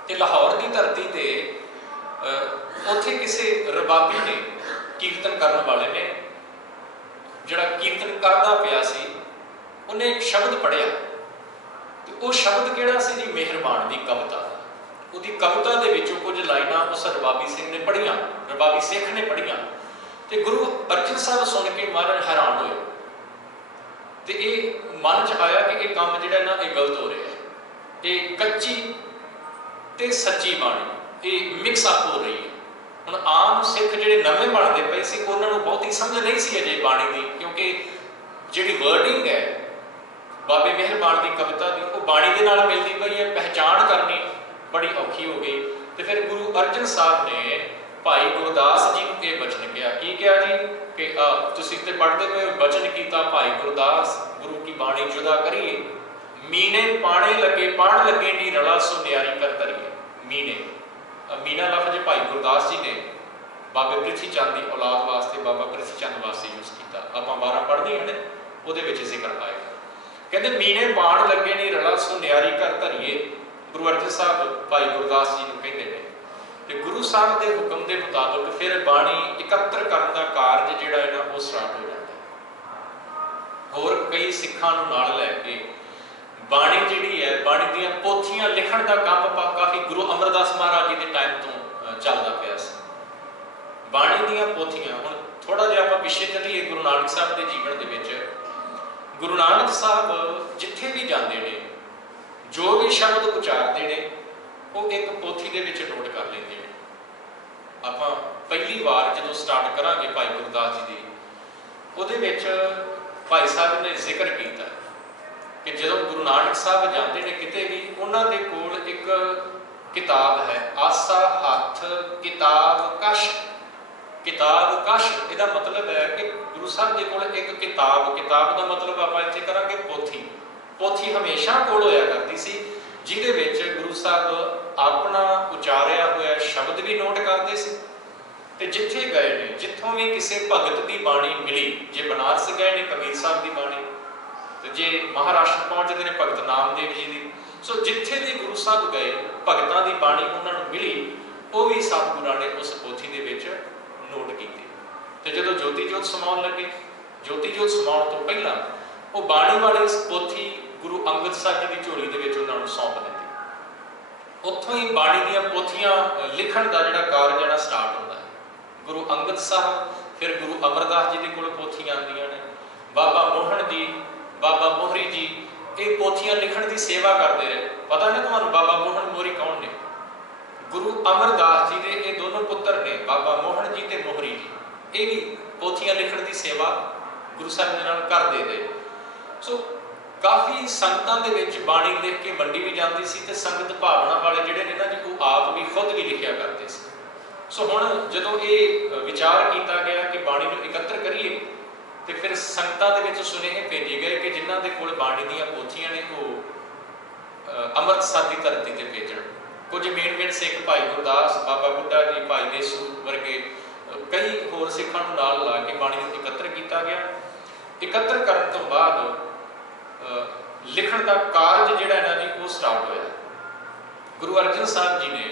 ते लाहौर की धरती ते उत्थे किसी रबाबी ने, कीर्तन करने वाले ने, जिहड़ा कीर्तन करदा पिया सी, उन्हें एक शब्द पढ़िया। तो वो शब्द किहड़ा सी जी? मेहरबान की कविता। उसकी कविता के विचों कुछ लाइनां उस रबाबी सिंह ने पढ़ियां, रबाबी सिख ने पढ़ियां, तो गुरु अर्जन साहब सुन के महाराज हैरान होए। तो ये मन च आया कि ये काम जिहड़ा ना ये गलत हो रहा है, ये कच्ची ते सच्ची बाणी ये मिक्स अप हो रही है। हुण आम सिख जिहड़े नवें बनते पे सी, उन्होंने बहुती समझ नहीं सी अजे बाणी की, क्योंकि जिहड़ी वर्डिंग है बाबे मेहरबान की कविता की वो बाणी के नाल मिलती पई है, पहचान करनी बड़ी औखी हो गई। तो फिर गुरु अर्जन साहब ने भाई गुरदास जी को यह बचन किया, की किया जी कि तुसीं ते पढ़ते पे बचन किया, भाई गुरदास गुरु की बाणी जुदा करिए, मीने पाने लगे पाण लगे नी रला सो न्यारी कर तरिए। मीने, मीना लफ्ज भाई गुरदास जी ने बाबे प्रिथी चंद की औलाद वास्ते, बाबा प्रिथी चंद वास्ते यूज किया। आप 12 पढ़नी है वो जिक्र आएगा, कहते मीने पाण लगे नी रला सो न्यारी कर धरिए। गुरु अर्जन साहब भाई गुरदास जी को कहते हैं। तो गुरु साहब के हुक्म के मुताबिक फिर बाणी एकत्र करने का कारज जिहड़ा है ना वो स्टार्ट हो जाता है। होर कई सिखां नूं नाल लैके बाणी जिहड़ी है, बाणी दीयां पोथियां लिखण का काम काफ़ी गुरु अमरदास महाराज जी के टाइम तो चलदा पिया सी। बाणी दीयां पोथियां, हुण थोड़ा जिहा आपां पिछे चलीए गुरु नानक साहब के जीवन दे विच, गुरु नानक साहब जिथे भी जाते हैं जो भी शब्द उचारते हैं वो एक पोथी के विच नोट कर लेंगे हैं। आपां पहली बार जो स्टार्ट करांगे भाई गुरदास जी की, उहदे विच भाई साहब ने जिक्र किया कि जो गुरु नानक साहब जाते हैं किते भी, उन्होंने कोल एक किताब है, आसा हथ किताब कश। किताब कश इसका मतलब है कि गुरु साहब जी कोल एक किताब, किताब का मतलब आप इत्थे करांगे पोथी। पोथी हमेशा कोल होया करती सी, जिहदे विच गुरु साहब अपना उचारिया होया शब्द भी नोट करते सी। ते जिथे गए ने, जिथों भी किसी भगत की बाणी मिली, जे बनारस गए ने कबीर साहब की बाणी, तो जे महाराष्ट्र पहुंचते हैं भगत नामदेव जी की, सो जिथे भी गुरु साहब गए भगतों की बाणी उन्होंने मिली, वो भी सतगुरां ने उस पोथी के विच नोट की। तो जो ज्योति जोत समाउण लगे, ज्योति जोत समाउण तो पहला वो बाणी वाली पोथी गुरु अंगद साहब जी की झोली के विच उन्होंने सौंप दी। उत्थों ही बाणी दीयां पोथियां लिखण का जिहड़ा कारज है स्टार्ट होता है। गुरु अंगद साहब, फिर गुरु अमरदास जी के कोल पोथियां आंदियां ने, बाबा मोहन जी, बाबा मोहरी जी ये पोथियां लिखण की सेवा करते रहे। पता नहीं तुहानूं बाबा मोहन मोहरी कौन ने? गुरु अमरदास जी के ये दोनों पुत्र ने, बाबा मोहन जी ते मोहरी जी, ये भी पोथियां लिखण की सेवा गुरु साहब ने नाल करदे रहे। सो काफ़ी संगतां दे विच बाणी लिख के वंडी भी जाती सी, ते संगत भावना वाले जिहड़े ने ना जी वो आप भी खुद भी लिखिया करते सी। सो हुण जदों ये विचार किया गया कि बाणी नूं एकत्र करिए, तो फिर संगतां दे विच सुनेहे भेजे गए कि जिन्हां दे कोल बाणी दीयां पोथियां ने वो अमृतसर की धरती ते भेजण। कुछ मेन सिख भाई गुरदास, बाबा बुढ़ा जी, भाई देसू वर्गे कई होर सिखां नूं नाल ला के बाणी नूं एकत्र किया गया। इकत्र करन तो बाद लिखण का कारज जिहड़ा इन्हां दी वो स्टार्ट होया। गुरु अर्जन साहब जी ने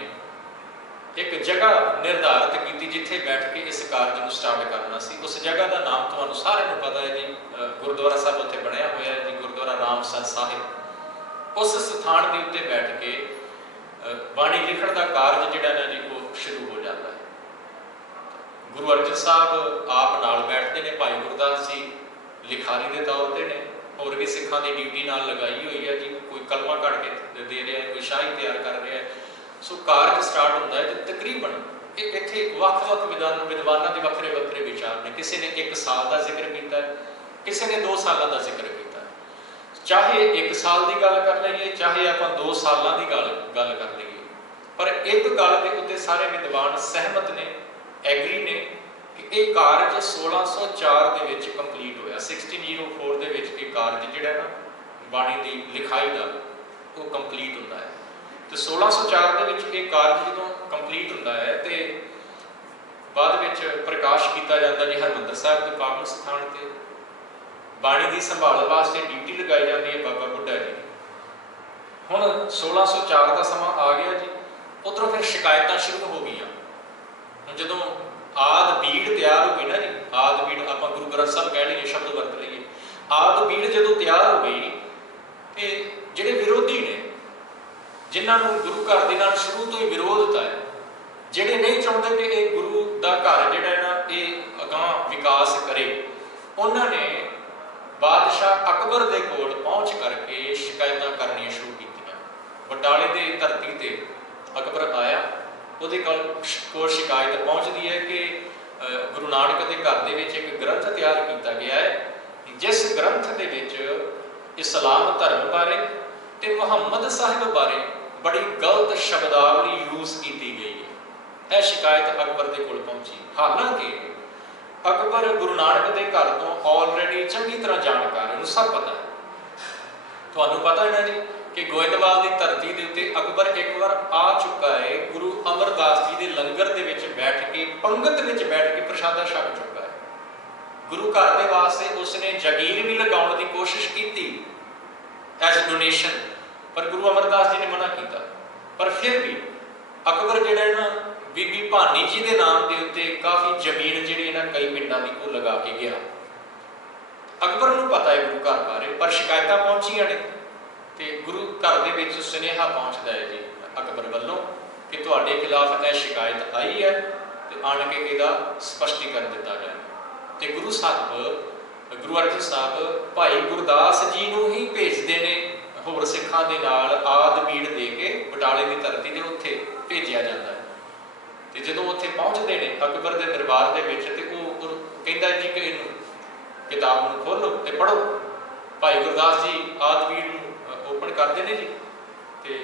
एक जगह निर्धारित की जिथे बैठ के इस कारज को स्टार्ट करना सी। उस जगह का नाम तुहानूं सारिआं नूं पता है जी, गुरुद्वारा साहब उत्थे बनया होया है जी, गुरुद्वारा रामसर साहिब। उस स्थान के उत्ते बैठ के बाणी लिखण का कारज जिहड़ा ना जी वो शुरू हो जाता है। गुरु अर्जन साहब आप नाल बैठते हैं, भाई गुरदास जी लिखारी के तौर पर ने, होर भी सिखां की ड्यूटी नाल लगाई हुई है जी। कोई कलमा कढ़ के दे रहा है, कोई शाही तैयार कर रहा है। सो कारज स्टार्ट होता है तो तकरीबन इत्थे वख-वख विद्वानां दे वखरे वखरे विचार ने। किसी ने 1 साल का जिक्र किया, किसी ने 2 सालों का जिक्र किया। चाहे 1 साल की गल कर लीए, चाहे आप 2 सालों की गल कर लीए, पर एक गल के उत्ते सारे विद्वान सहमत ने, एग्री ने कि यह कारज 1604 के विच कंप्लीट होया। 1604 के विच यह कारज जिहड़ा ना बाणी की लिखाई का वो कंप्लीट होता है। तो 1604 के विच यह कारज जो कंप्लीट होता है तो बाद विच प्रकाश किया जाता जी हरमंदर साहब के पावन स्थान से। बाणी की संभाल वास्ते ड्यूटी लगाई जाती है बाबा बुढ़ा जी। हुण 1604 का समा आ गया जी। उधरों फिर शिकायत शुरू हो गई। जो आद बीड़ तैयार हो गई ना जी, आद बीड़ आप गुरु ग्रंथ साहब कह लीए, शब्द वरत लीए, आद बीड़ जो तैयार हो गई तो जिहड़े विरोधी ने, जिन्होंने गुरु घर के नाल शुरू तो ही विरोधता है, जिहड़े नहीं चाहते कि ये गुरु का घर जिहड़ा ना ये अगां विकास करे, उन्होंने बादशाह अकबर के कोल पहुँच करके शिकायत करनियां शुरू की। बटाले की धरती से अकबर आया, ਉਹਦੇ ਕੋਲ शिकायत पहुँचती है कि गुरु नानक के घर के एक ग्रंथ तैयार किया गया है, जिस ग्रंथ के इस्लाम धर्म बारे ते मुहम्मद साहिब बारे बड़ी गलत शब्दावली यूज की गई है। यह शिकायत अकबर के कोल पहुँची। हालांकि अकबर गुरु नानक के घर तो ऑलरेडी चंगी तरह जानकार है, उन्हें सब पता है। तुहानूं पता है ना जी कि गोइंदवाल की धरती के उत्ते अकबर एक बार आ चुका है, गुरु अमरदास जी के लंगर के विच बैठ के पंगत में बैठ के प्रसादा छक चुका है। गुरु घर के वास्ते उसने जागीर भी लगाने की कोशिश की एज डोनेशन, पर गुरु अमरदास जी ने मना किया। पर फिर भी अकबर जिहड़ा ना बीबी भानी जी के नाम के उत्ते काफ़ी जमीन जी ना कई पिंडों की वो लगा के गया। अकबर नूं पता है गुरु घर बारे, पर शिकायत पहुँचियां ने तो गुरु घर के सुनेहा पहुँचता है जी अकबर वालों कि तुहाडे खिलाफ यह शिकायत आई है तो आण के इसका स्पष्टीकरण दिता जाए। तो गुरु साहब गुरु अर्जन साहब भाई गुरदास जी नूं ही भेजते हैं, होर सिखां दे नाल आद बीड़ दे के बटाले की धरती से उत्थे भेजा जाता है। तो जो उत्थे पहुँचते हैं अकबर के दरबार के कहता जी कि इनू किताब नूं खोलो तो पढ़ो। भाई गुरदास जी आद बीड़ ओपन करते हैं जी, तो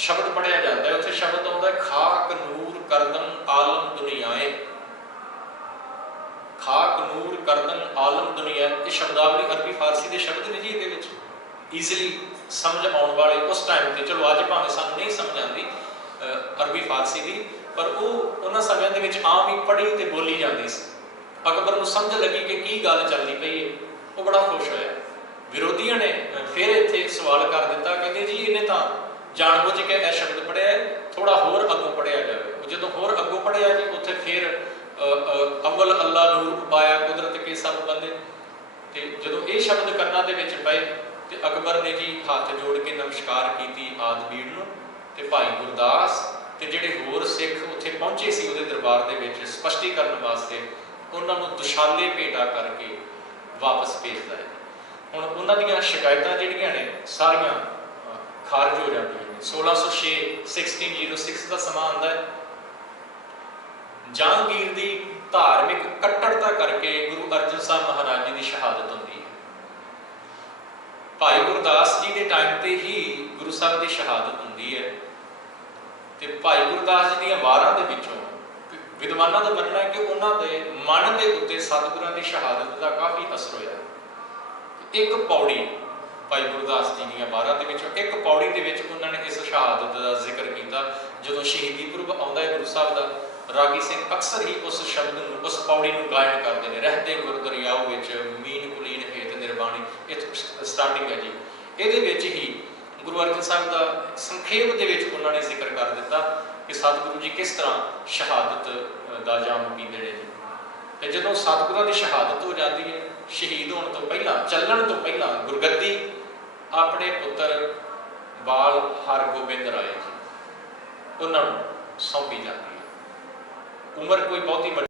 शब्द पढ़िया जाता है। उत्थे शब्द आता है खाक नूर करदन आलम दुनियाए, खाक नूर करदन आलम दुनिया। ये शब्दावली अरबी फारसी के शब्द ने जी, ये ईजिली समझ आने वाले उस टाइम पर। चलो अज भावें सानूं नहीं समझ आती अरबी फारसी की, पर वो उन्होंने समय के आम ही पढ़ी तो बोली जाती सी। अकबर नूं समझ लगी कि की गल चलती पई है, वो बड़ा खुश होया। विरोधियों ने फिर इत्थे सवाल कर दिता, कहते जी इन्हें तो जानबूझ के यह शब्द पढ़िया है, थोड़ा होर अगों पढ़िया जाए। जो होर अगों पढ़िया जी उत्थे फिर अव्वल अल्लाह नूर पाया कुदरत के सब बंदे। तो जो ये शब्द करना दे विच पए तो अकबर ने जी हाथ जोड़ के नमस्कार की आद बीड़ नूं। ते भाई गुरदास ते जिहड़े होर सिख उत्थे पहुंचे सी उहदे दरबार दे विच स्पष्टीकरण वास्ते उन्होंने दुशाले भेटा करके वापस भेजता है। हुण उन्हां दीयां शिकायतां जिहड़ियां ने सारियां खारज हो जाती हैं। 1606 1606 का समा आंदा है। जहांगीर की धार्मिक कट्टरता करके गुरु अर्जन साहब महाराज जी की शहादत होती है। भाई गुरदास जी के टाइम पर ही गुरु साहब की शहादत होती है। तो भाई गुरदास जी दी वारां दे विचों विद्वानों का मनना है कि उन्होंने मन के उत्ते सतगुरां की शहादत का काफ़ी असर होया। एक पौड़ी भाई गुरदास जी दी वारां दे विचों एक पौड़ी दे विच उन्होंने इस शहादत का जिक्र किया। जो शहीदी पुरब आउंदा है गुरु साहब का, रागी सिंह अक्सर ही उस शब्द नूं उस पौड़ी नूं गायन करते हैं। रहते गुर दरियाओ विच मीन कुलीन ਬਾਣੀ ਇਹ ਸਟਾਰਟਿੰਗ ਹੈ ਜੀ। ਇਹਦੇ ਵਿੱਚ ਹੀ ਗੁਰੂ ਅਰਜਨ ਸਾਹਿਬ ਦਾ ਸੰਖੇਪ ਦੇ ਵਿੱਚ ਉਹਨਾਂ ਨੇ ਜ਼ਿਕਰ ਕਰ ਦਿੱਤਾ ਕਿ ਸਤਿਗੁਰੂ ਜੀ ਕਿਸ ਤਰ੍ਹਾਂ ਸ਼ਹਾਦਤ ਦਾ ਜਾਮ ਪੀਂਦੇ ਨੇ ਜੀ। ਤੇ ਜਦੋਂ ਸਤਿਗੁਰਾਂ ਦੀ ਸ਼ਹਾਦਤ ਹੋ ਜਾਂਦੀ ਹੈ, ਸ਼ਹੀਦ ਹੋਣ ਤੋਂ ਪਹਿਲਾਂ, ਚੱਲਣ ਤੋਂ ਪਹਿਲਾਂ ਗੁਰਗੱਦੀ ਆਪਣੇ ਪੁੱਤਰ ਬਾਲ ਹਰਗੋਬਿੰਦ ਰਾਏ ਜੀ ਉਹਨਾਂ ਨੂੰ ਸੌਂਪੀ ਜਾਂਦੀ ਹੈ। ਉਮਰ ਕੋਈ ਬਹੁਤੀ